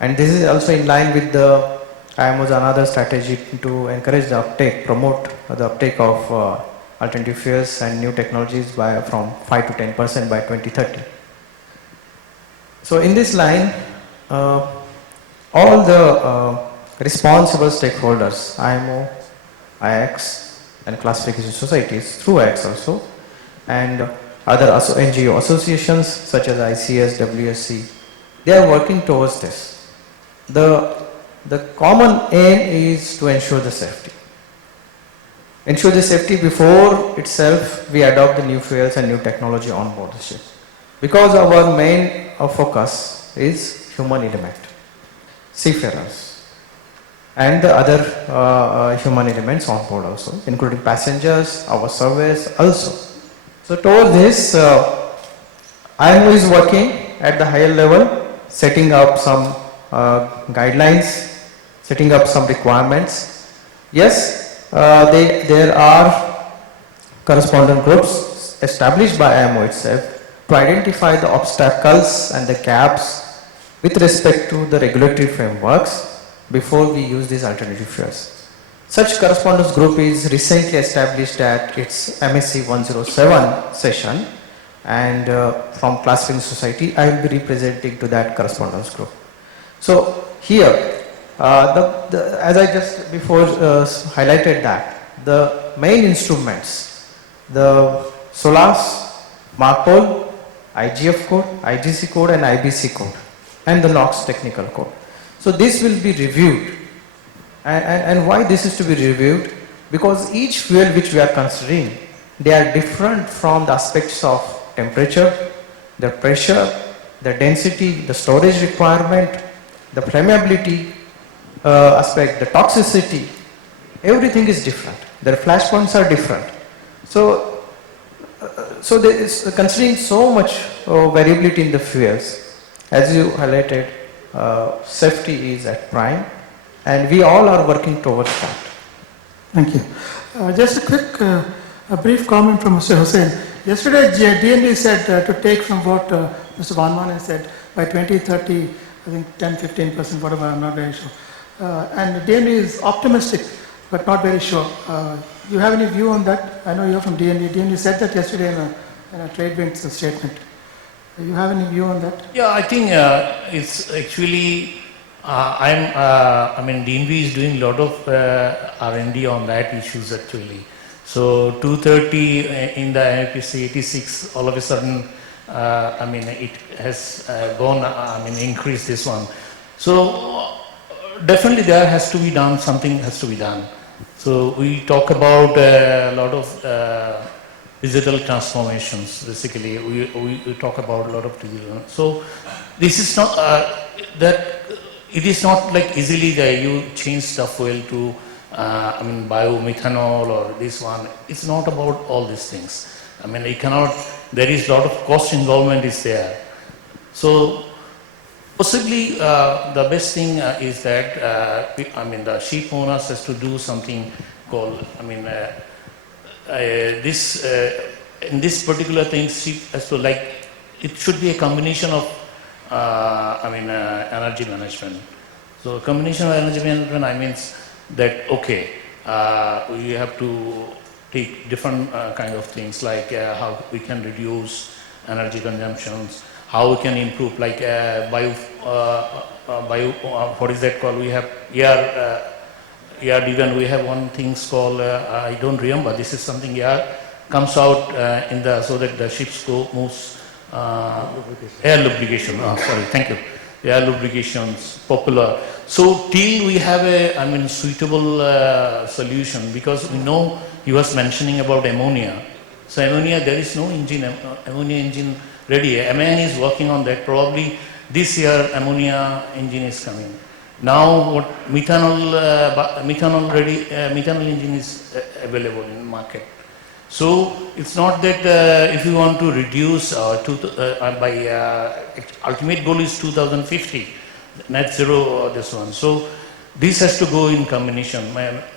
and this is also in line with the IMO's another strategy to encourage the uptake, promote the uptake of alternative fuels and new technologies from 5 to 10% by 2030. So in this line, all the responsible stakeholders, IMO, IX, and classification societies, through IX also, and other NGO associations such as ICS, WSC, they are working towards this. The common aim is to ensure the safety. Ensure the safety before itself we adopt the new fuels and new technology on board the ship. Because our main focus is human element, seafarers, and the other human elements on board also, including passengers, our surveys also. So towards this, IMO is working at the higher level, setting up some guidelines, setting up some requirements. Yes, there are correspondent groups established by IMO itself to identify the obstacles and the gaps with respect to the regulatory frameworks before we use these alternative fuels. Such correspondence group is recently established at its MSc 107 session, and from Classification Society I will be representing to that correspondence group. So here, as I just before highlighted that, the main instruments, the SOLAS, MARPOL, IGF code, IGC code and IBC code, and the NOx technical code. So this will be reviewed. And why this is to be reviewed? Because each fuel which we are considering, they are different from the aspects of temperature, the pressure, the density, the storage requirement, the flammability aspect, the toxicity, everything is different. Their flashpoints are different. So there is considering so much variability in the fuels. As you highlighted, safety is at prime, and we all are working towards that. Thank you. Just a quick, a brief comment from Mr. Hussain. Yesterday, DND said to take from what Mr. Vanman has said, by 2030, I think 10-15%, whatever, I'm not very sure. And DND is optimistic, but not very sure. You have any view on that? I know you're from DND. DND said that yesterday in a trade winds statement. Do you have any view on that? Yeah, I think it's actually, DNV is doing a lot of R&D on that issues actually. So 230 in the NPC 86, all of a sudden, it has increased this one. So definitely there has to be done, something has to be done. So we talk about a lot of digital transformations, basically. We talk about a lot of digital. So this is not, it is not like easily that you change the fuel to biomethanol or this one. It's not about all these things. You cannot, there is a lot of cost involvement is there. So possibly the best thing is that, the ship owners has to do something called, in this particular thing, ship has to it should be a combination of energy management. So a combination of energy management, means that, okay, we have to take different kind of things like how we can reduce energy consumptions, how we can improve what is that called? We have even we have one thing called, I don't remember, this is something comes out so that the ships moves air lubrication. Sorry, thank you. air lubrications, popular. So till we have a, suitable solution, because we know he was mentioning about ammonia. So ammonia, there is no engine, ammonia engine ready. MAN is working on that. Probably this year ammonia engine is coming. Now what methanol ready, methanol engine is available in the market. So it's not that if you want to reduce ultimate goal is 2050, net zero this one. So this has to go in combination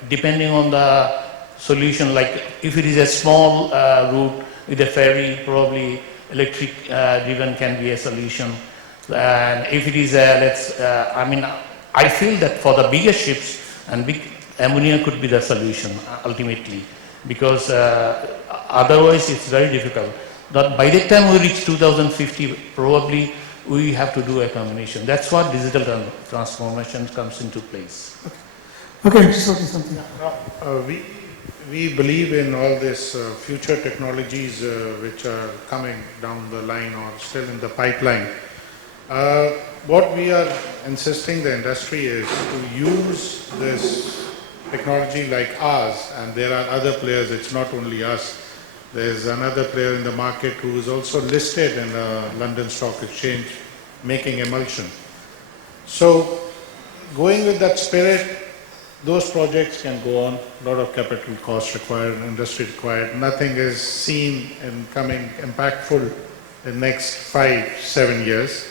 depending on the solution. Like if it is a small route with a ferry, probably electric driven can be a solution. And if it is I feel that for the bigger ships and big ammonia could be the solution ultimately, because otherwise it's very difficult. But by the time we reach 2050, probably we have to do a combination. That's what digital transformation comes into place. Okay, Mr. Sothi, something. We believe in all this future technologies which are coming down the line or still in the pipeline. What we are insisting the industry is to use this technology like ours, and there are other players, it's not only us. There's another player in the market who is also listed in the London Stock Exchange making emulsion. So going with that spirit, those projects can go on, a lot of capital costs required, industry required. Nothing is seen in coming impactful in next 5-7 years.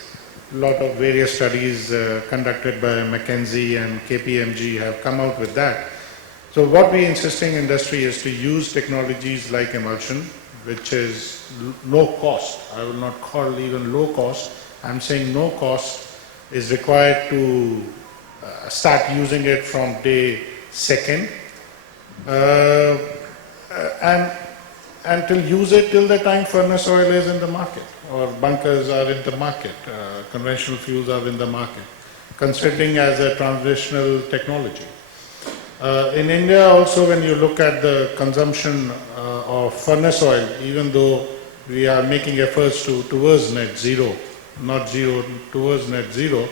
A lot of various studies conducted by McKinsey and KPMG have come out with that. So what we insisting industry is to use technologies like emulsion, which is low cost. I will not call even low cost. I'm saying no cost is required to start using it from day second and to use it till the time furnace oil is in the market or bunkers are in the market, conventional fuels are in the market, considering as a transitional technology. In India also, when you look at the consumption of furnace oil, even though we are making efforts towards net zero, not zero, towards net zero,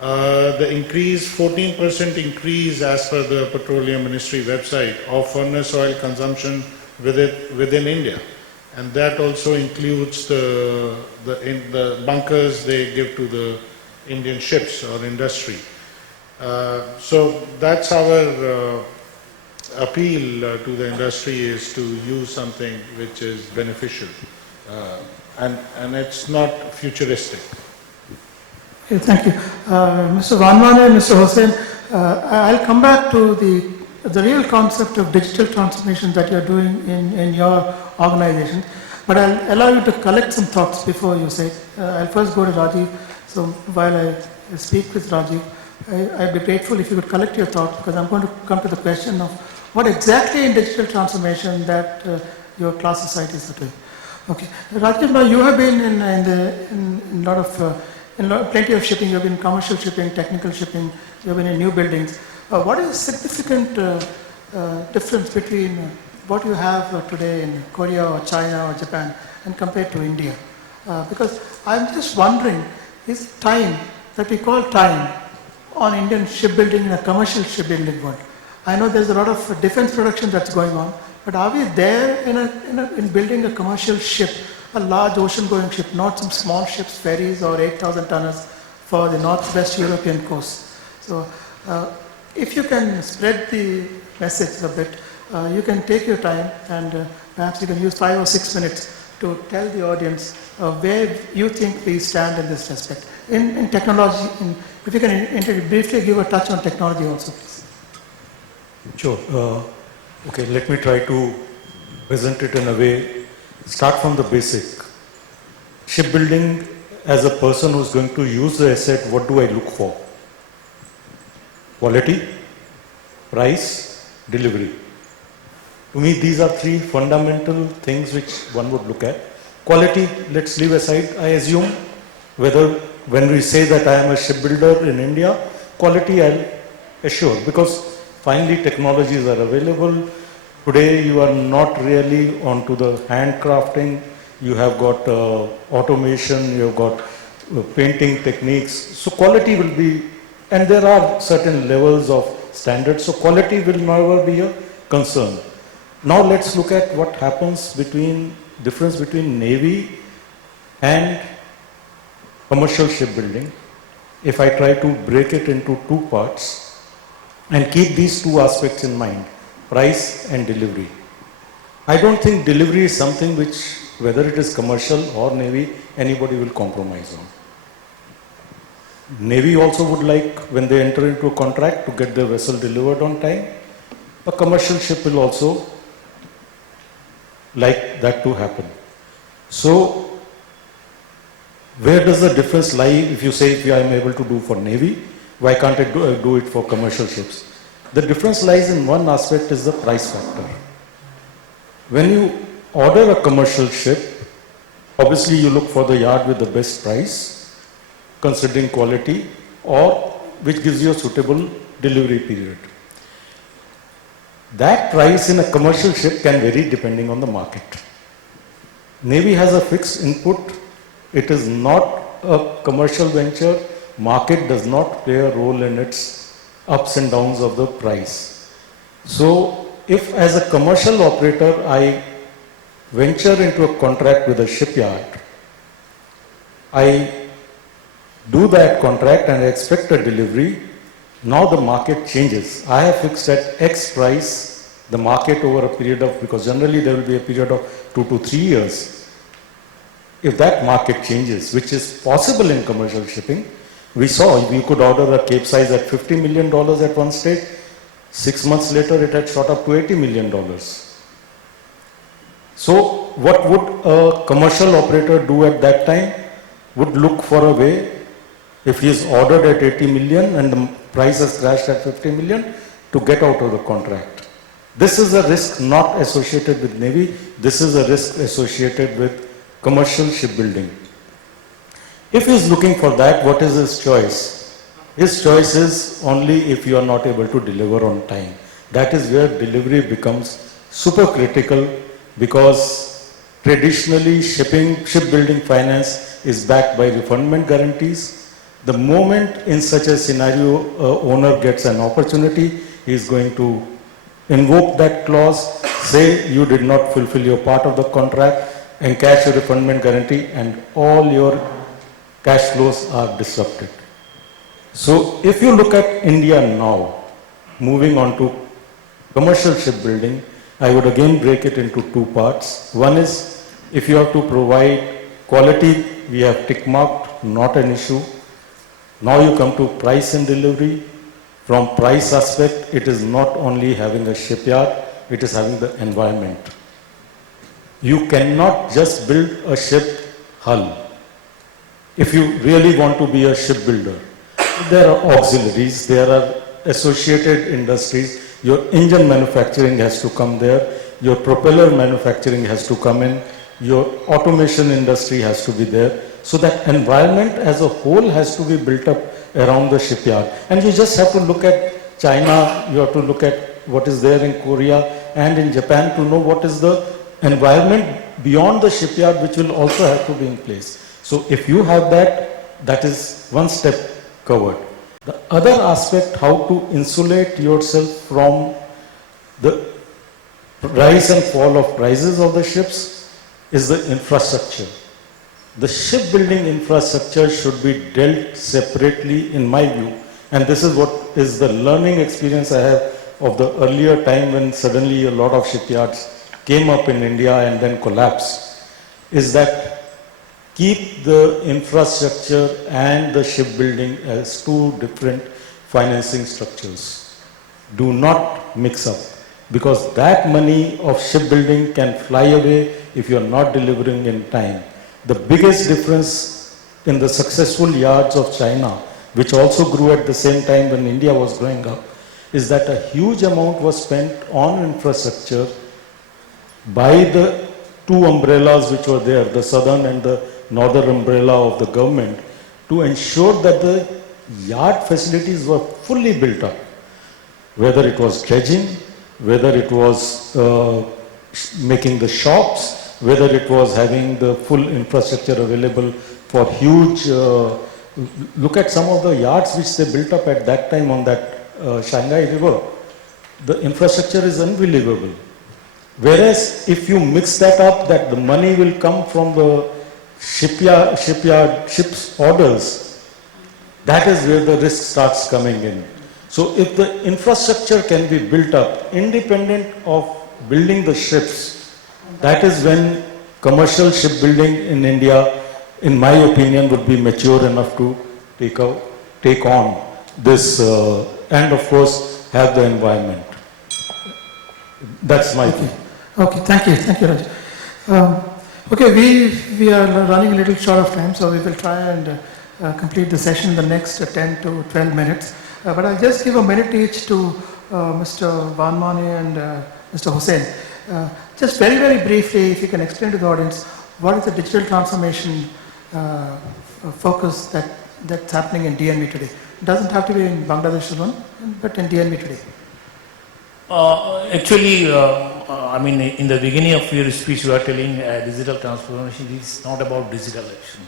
the increase, 14% increase as per the Petroleum Ministry website of furnace oil consumption within India. And that also includes the bunkers they give to the Indian ships or industry. So that's our appeal to the industry, is to use something which is beneficial and it's not futuristic. Okay, thank you. Mr. Vanwane and Mr. Hossain, I'll come back to the real concept of digital transformation that you're doing in your organization, but I'll allow you to collect some thoughts before you say. I'll first go to Rajiv. So while I speak with Rajiv, I'd be grateful if you could collect your thoughts, because I'm going to come to the question of what exactly in digital transformation that your class societies are doing. Okay, Rajiv, now you have been in plenty of shipping. You have been in commercial shipping, technical shipping. You have been in new buildings. What is the significant difference between what you have today in Korea or China or Japan and compared to India? Because I'm just wondering, is time that we call time on Indian shipbuilding in a commercial shipbuilding world? I know there's a lot of defense production that's going on, but are we there in building a commercial ship, a large ocean-going ship, not some small ships, ferries or 8,000 tonners for the northwest European coast? So if you can spread the message a bit, you can take your time and perhaps you can use 5 or 6 minutes to tell the audience where you think we stand in this respect. In technology, if you can briefly give a touch on technology also, please. Sure. Okay, let me try to present it in a way. Start from the basic. Shipbuilding, as a person who's going to use the asset, what do I look for? Quality, price, delivery. To me, these are 3 fundamental things which one would look at. Quality, let's leave aside. I assume when we say that I am a shipbuilder in India, quality I'll assure, because finally technologies are available. Today you are not really onto the handcrafting. You have got automation, you have got painting techniques. So quality will be, and there are certain levels of standards, so quality will never be a concern. Now let's look at what happens difference between Navy and commercial shipbuilding. If I try to break it into two parts and keep these two aspects in mind, price and delivery. I don't think delivery is something which, whether it is commercial or Navy, anybody will compromise on. Navy also would like, when they enter into a contract, to get their vessel delivered on time. A commercial ship will also like that to happen. So, where does the difference lie? If you say, if I am able to do for Navy, why can't I do it for commercial ships? The difference lies in one aspect, is the price factor. When you order a commercial ship, obviously you look for the yard with the best price, considering quality, or which gives you a suitable delivery period. That price in a commercial ship can vary depending on the market. Navy has a fixed input. It is not a commercial venture. Market does not play a role in its ups and downs of the price. So, if as a commercial operator I venture into a contract with a shipyard, I do that contract and I expect a delivery. Now the market changes. I have fixed at X price the market over a period of, because generally there will be a period of 2 to 3 years. If that market changes, which is possible in commercial shipping, we saw we could order a capesize at $50 million at one stage. 6 months later, it had shot up to $80 million. So, what would a commercial operator do at that time? Would look for a way, if he is ordered at 80 million and the price has crashed at 50 million, to get out of the contract. This is a risk not associated with Navy. This is a risk associated with commercial shipbuilding. If he is looking for that, what is his choice? His choice is only if you are not able to deliver on time. That is where delivery becomes super critical, because traditionally shipbuilding finance is backed by refundment guarantees. The moment in such a scenario owner gets an opportunity, he is going to invoke that clause, say you did not fulfill your part of the contract, encash your refundment guarantee, and all your cash flows are disrupted. So if you look at India now, moving on to commercial shipbuilding, I would again break it into two parts. One is, if you have to provide quality, we have tick marked, not an issue. Now you come to price and delivery. From price aspect, it is not only having a shipyard, it is having the environment. You cannot just build a ship hull. If you really want to be a shipbuilder, there are auxiliaries, there are associated industries. Your engine manufacturing has to come there, your propeller manufacturing has to come in, your automation industry has to be there. So that environment as a whole has to be built up around the shipyard. And you just have to look at China, you have to look at what is there in Korea and in Japan to know what is the environment beyond the shipyard, which will also have to be in place. So if you have that, that is one step covered. The other aspect, how to insulate yourself from the rise and fall of prices of the ships, is the infrastructure. The shipbuilding infrastructure should be dealt separately, in my view, and this is what is the learning experience I have of the earlier time when suddenly a lot of shipyards came up in India and then collapsed, is that keep the infrastructure and the shipbuilding as two different financing structures. Do not mix up, because that money of shipbuilding can fly away if you are not delivering in time. The biggest difference in the successful yards of China, which also grew at the same time when India was growing up, is that a huge amount was spent on infrastructure by the two umbrellas which were there, the southern and the northern umbrella of the government, to ensure that the yard facilities were fully built up, whether it was dredging, whether it was making the shops, whether it was having the full infrastructure available for huge, look at some of the yards which they built up at that time on that Shanghai River. The infrastructure is unbelievable. Whereas if you mix that up, that the money will come from the ships orders, that is where the risk starts coming in. So if the infrastructure can be built up independent of building the ships, that is when commercial shipbuilding in India, in my opinion, would be mature enough to take on this and of course have the environment. That's my view. Okay, thank you, Raj. Okay, we are running a little short of time, so we will try and complete the session in the next 10 to 12 minutes. But I'll just give a minute each to Mr. Vanmani and Mr. Hussain. Just very, very briefly, if you can explain to the audience, what is the digital transformation focus that's happening in DNV today? It doesn't have to be in Bangladesh alone, but in DNV today. Actually, I mean, in the beginning of your speech, you are telling digital transformation is not about digitalization.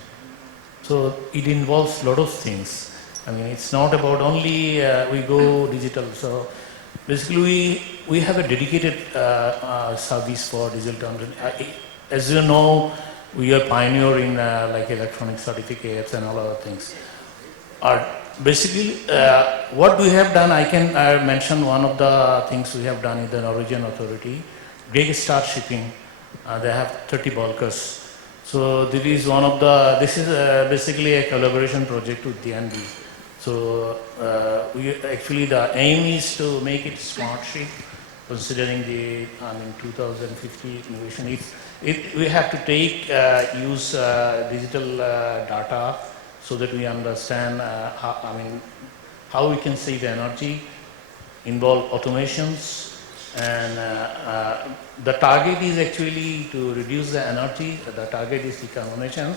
So it involves a lot of things. I mean, it's not about only we go digital. So basically, we have a dedicated service for digital transformation. As you know, we are pioneer in like electronic certificates and all other things. Basically, what we have done, I can mention one of the things we have done in the Norwegian authority, Big Star Shipping. They have 30 bulkers. So this is basically a collaboration project with DNV. So the aim is to make it smart ship, considering the 2050 innovation. We have to use digital data so that we understand how we can save energy, involve automations, and the target is actually to reduce the energy. The target is decarbonization,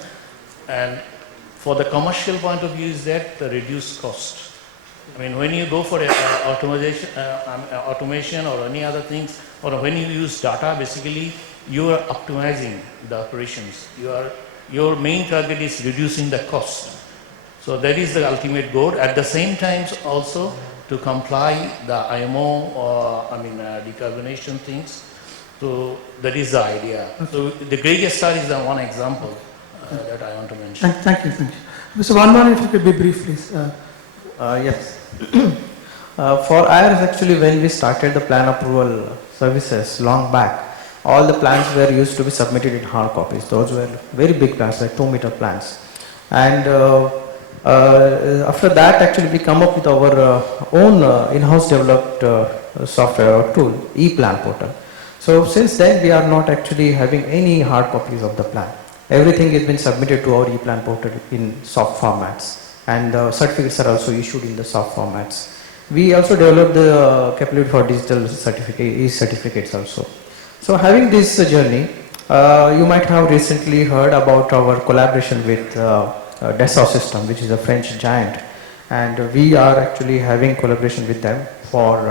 and for the commercial point of view is that the reduced cost. I mean, when you go for automation or any other things, or when you use data, basically you are optimizing the operations. Your main target is reducing the cost. So that is the ultimate goal. At the same time, also to comply the IMO, decarbonization things. So that is the idea. So the Grey Star is the one example that I want to mention. Thank you. Mr. Vanmani, if you could be brief, please. Yes. For IRS, actually, when we started the plan approval services long back, all the plans were used to be submitted in hard copies. Those were very big plans, like 2-meter plans. And after that, actually, we come up with our own in-house developed software or tool, e-plan portal. So since then, we are not actually having any hard copies of the plan. Everything has been submitted to our e-plan portal in soft formats, and the certificates are also issued in the soft formats. We also developed the capability for digital e-certificates also. So having this journey, you might have recently heard about our collaboration with Dassault System, which is a French giant, and we are actually having collaboration with them for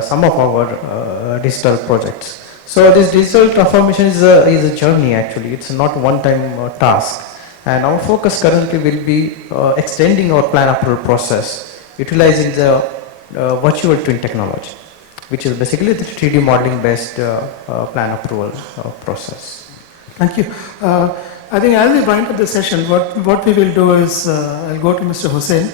some of our digital projects. So this digital transformation is a journey actually. It's not one-time task, and our focus currently will be extending our plan approval process, utilizing the virtual twin technology, which is basically the 3D modeling based plan approval process. Thank you. I think as we wind up the session, what we will do is I'll go to Mr. Hussain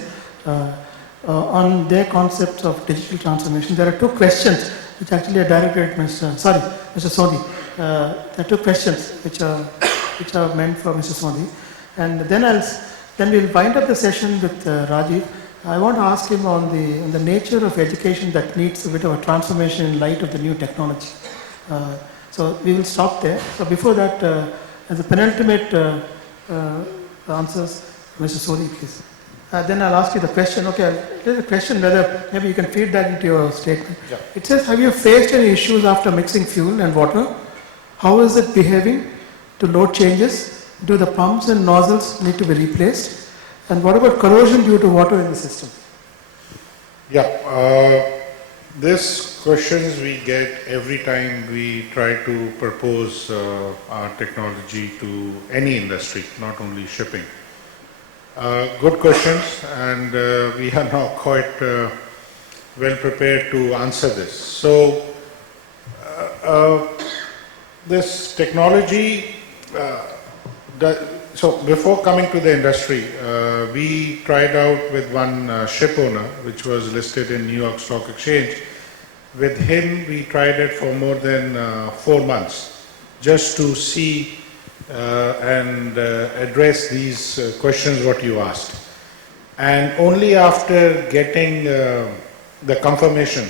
on their concepts of digital transformation. There are two questions which actually are directed at Mr. Sodhi. There are two questions which are meant for Mr. Sodhi, and then we'll wind up the session with Rajiv. I want to ask him on the nature of education that needs a bit of a transformation in light of the new technology. So we will stop there. So before that, as a penultimate answers, Mr. Sodhi, please. Then I'll ask you the question. Okay, there's a question whether maybe you can feed that into your statement. Yeah. It says, have you faced any issues after mixing fuel and water? How is it behaving to load changes? Do the pumps and nozzles need to be replaced? And what about corrosion due to water in the system? Yeah, This questions we get every time we try to propose our technology to any industry, not only shipping. Good questions, and we are now quite well prepared to answer this. So, this technology, so before coming to the industry, we tried out with one ship owner, which was listed in New York Stock Exchange. With him, we tried it for more than 4 months, just to see and address these questions what you asked. And only after getting the confirmation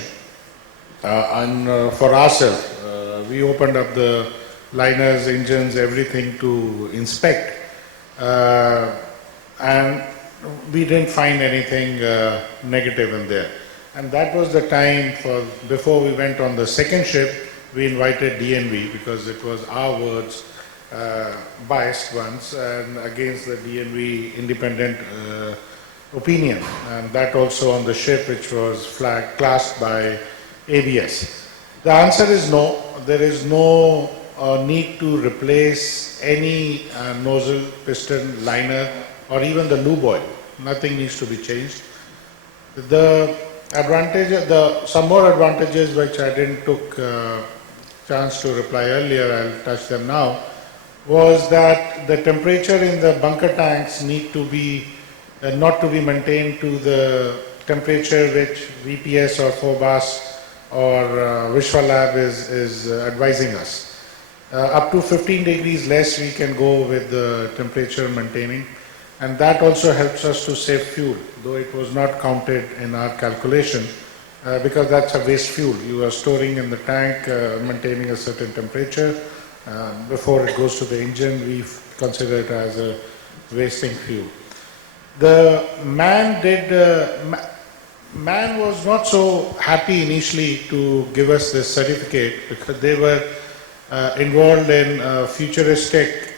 for ourselves, we opened up the liners, engines, everything to inspect, and we didn't find anything negative in there. And that was the time before we went on the second ship, we invited DNV because it was our words, biased ones, and against the DNV independent opinion. And that also on the ship which was classed by ABS. The answer is no. There is no need to replace any nozzle, piston, liner, or even the lube oil. Nothing needs to be changed. Some more advantages which I didn't took chance to reply earlier, I'll touch them now, was that the temperature in the bunker tanks need to be not to be maintained to the temperature which VPS or FOBAS or Vishwa Lab is advising us. Up to 15 degrees less we can go with the temperature maintaining, and that also helps us to save fuel, though it was not counted in our calculation because that's a waste fuel. You are storing in the tank, maintaining a certain temperature. Before it goes to the engine, we consider it as a wasting fuel. The man was not so happy initially to give us this certificate because they were involved in futuristic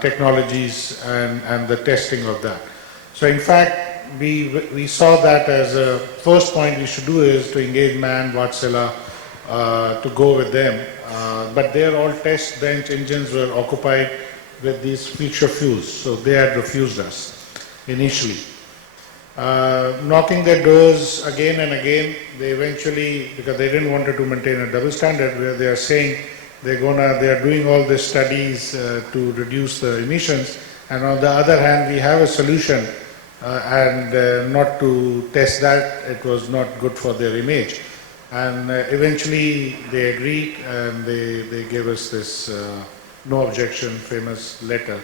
technologies and the testing of that. So in fact, we saw that as a first point we should do is to engage MAN, Wärtsilä to go with them. But their all test bench engines were occupied with these future fuels, so they had refused us initially. Knocking their doors again and again, they eventually, because they didn't want to maintain a double standard where they are saying they are doing all these studies to reduce the emissions, and on the other hand we have a solution and not to test that, it was not good for their image. And eventually they agreed and they gave us this no objection famous letter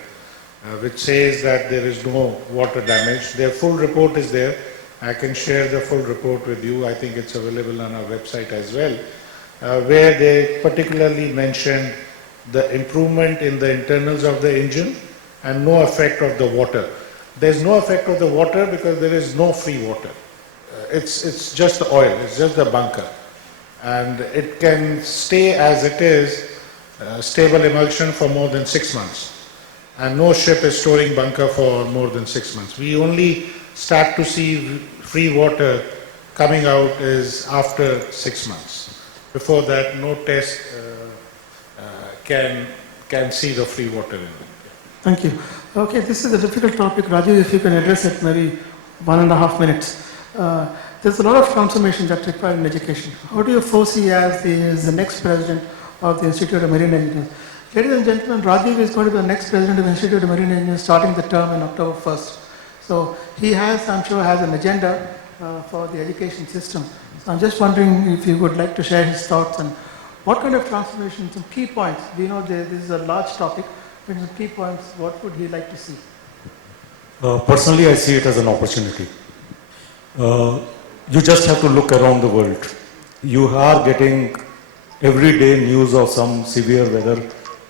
which says that there is no water damage. Their full report is there. I can share the full report with you. I think it's available on our website as well, where they particularly mentioned the improvement in the internals of the engine and no effect of the water. There's no effect of the water because there is no free water. It's just the oil, it's just the bunker. And it can stay as it is, stable emulsion for more than 6 months. And no ship is storing bunker for more than 6 months. We only start to see free water coming out is after 6 months. Before that, no test can see the free water in it. Thank you. Okay, this is a difficult topic. Rajiv, if you can address it maybe 1.5 minutes. There's a lot of transformation that's required in education. How do you foresee as the next president of the Institute of Marine Engineers? Ladies and gentlemen, Rajiv is going to be the next president of the Institute of Marine Engineers starting the term in October 1st. So he has, I'm sure, has an agenda for the education system. So I'm just wondering if you would like to share his thoughts and what kind of transformation, some key points. We know this is a large topic, but some key points, what would he like to see? Personally, I see it as an opportunity. You just have to look around the world. You are getting everyday news of some severe weather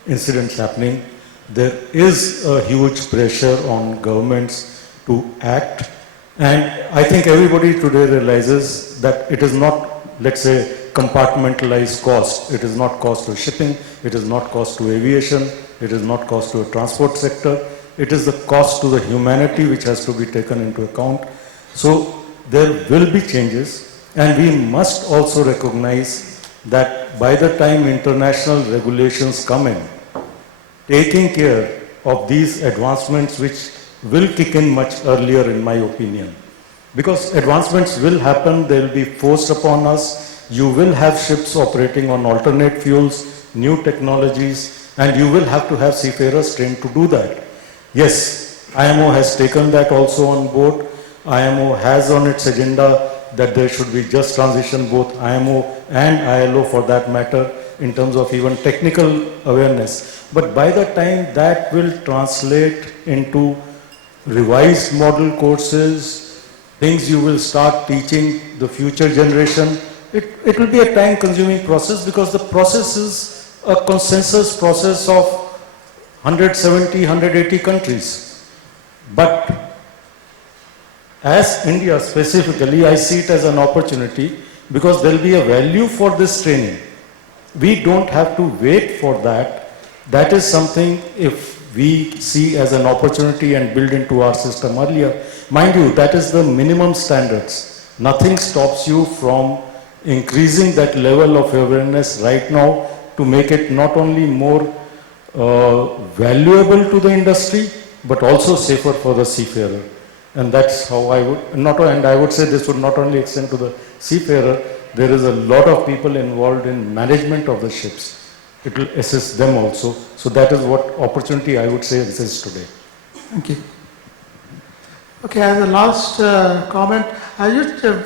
incidents happening. There is a huge pressure on governments to act, and I think everybody today realizes that it is not, let's say, compartmentalized cost. It is not cost to shipping, it is not cost to aviation, it is not cost to a transport sector, it is the cost to the humanity which has to be taken into account. So there will be changes, And we must also recognize that by the time international regulations come in, taking care of these advancements which will kick in much earlier in my opinion. Because advancements will happen, they will be forced upon us. You will have ships operating on alternate fuels, new technologies, and you will have to have seafarers trained to do that. Yes, IMO has taken that also on board. IMO has on its agenda that there should be just transition, both IMO and ILO for that matter, in terms of even technical awareness. But by the time that will translate into revised model courses, things you will start teaching the future generation, it will be a time consuming process, because the process is a consensus process of 170, 180 countries. But as India specifically, I see it as an opportunity, because there will be a value for this training. We don't have to wait for that. That is something, if we see as an opportunity and build into our system earlier. Mind you, that is the minimum standards. Nothing stops you from increasing that level of awareness right now to make it not only more valuable to the industry, but also safer for the seafarer. And that's how I would, and I would say this would not only extend to the seafarer, there is a lot of people involved in management of the ships. It will assist them also. So that is what opportunity I would say exists today. Thank you. Okay, as a last comment,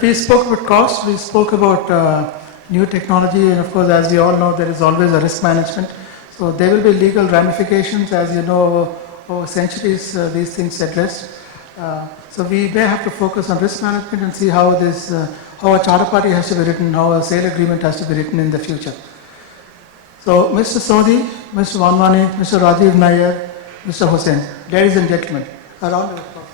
we spoke about cost, we spoke about new technology, and of course, as we all know, there is always a risk management. So there will be legal ramifications, as you know, over centuries these things addressed. So we may have to focus on risk management and see how this, how a charter party has to be written, how a sale agreement has to be written in the future. So Mr. Sodhi, Mr. Vanwani, Mr. Rajiv Nair, Mr. Hussain, ladies and gentlemen, a round of applause.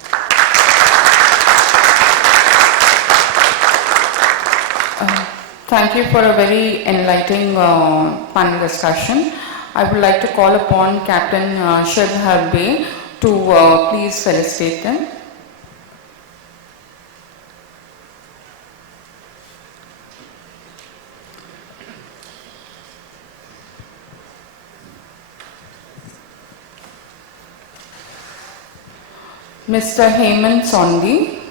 Thank you for a very enlightening panel discussion. I would like to call upon Captain Shiv Harbe to please felicitate them. Mr. Hemant Sondi.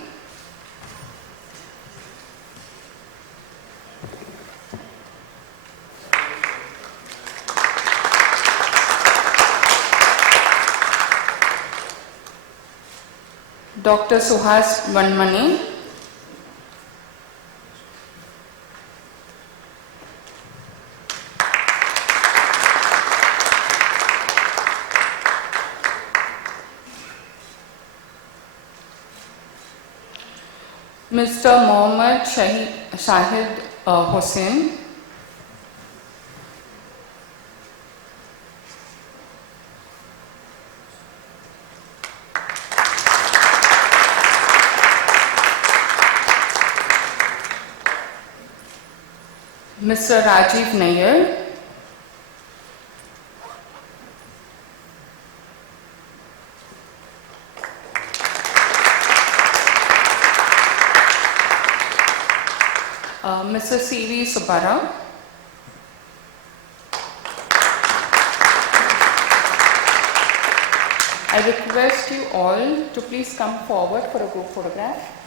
Dr. Suhas Vanmani. Mr. Mohammad Shahid Hussain. Mr. Rajiv Nair. Mr. C.V. Subara. I request you all to please come forward for a group photograph.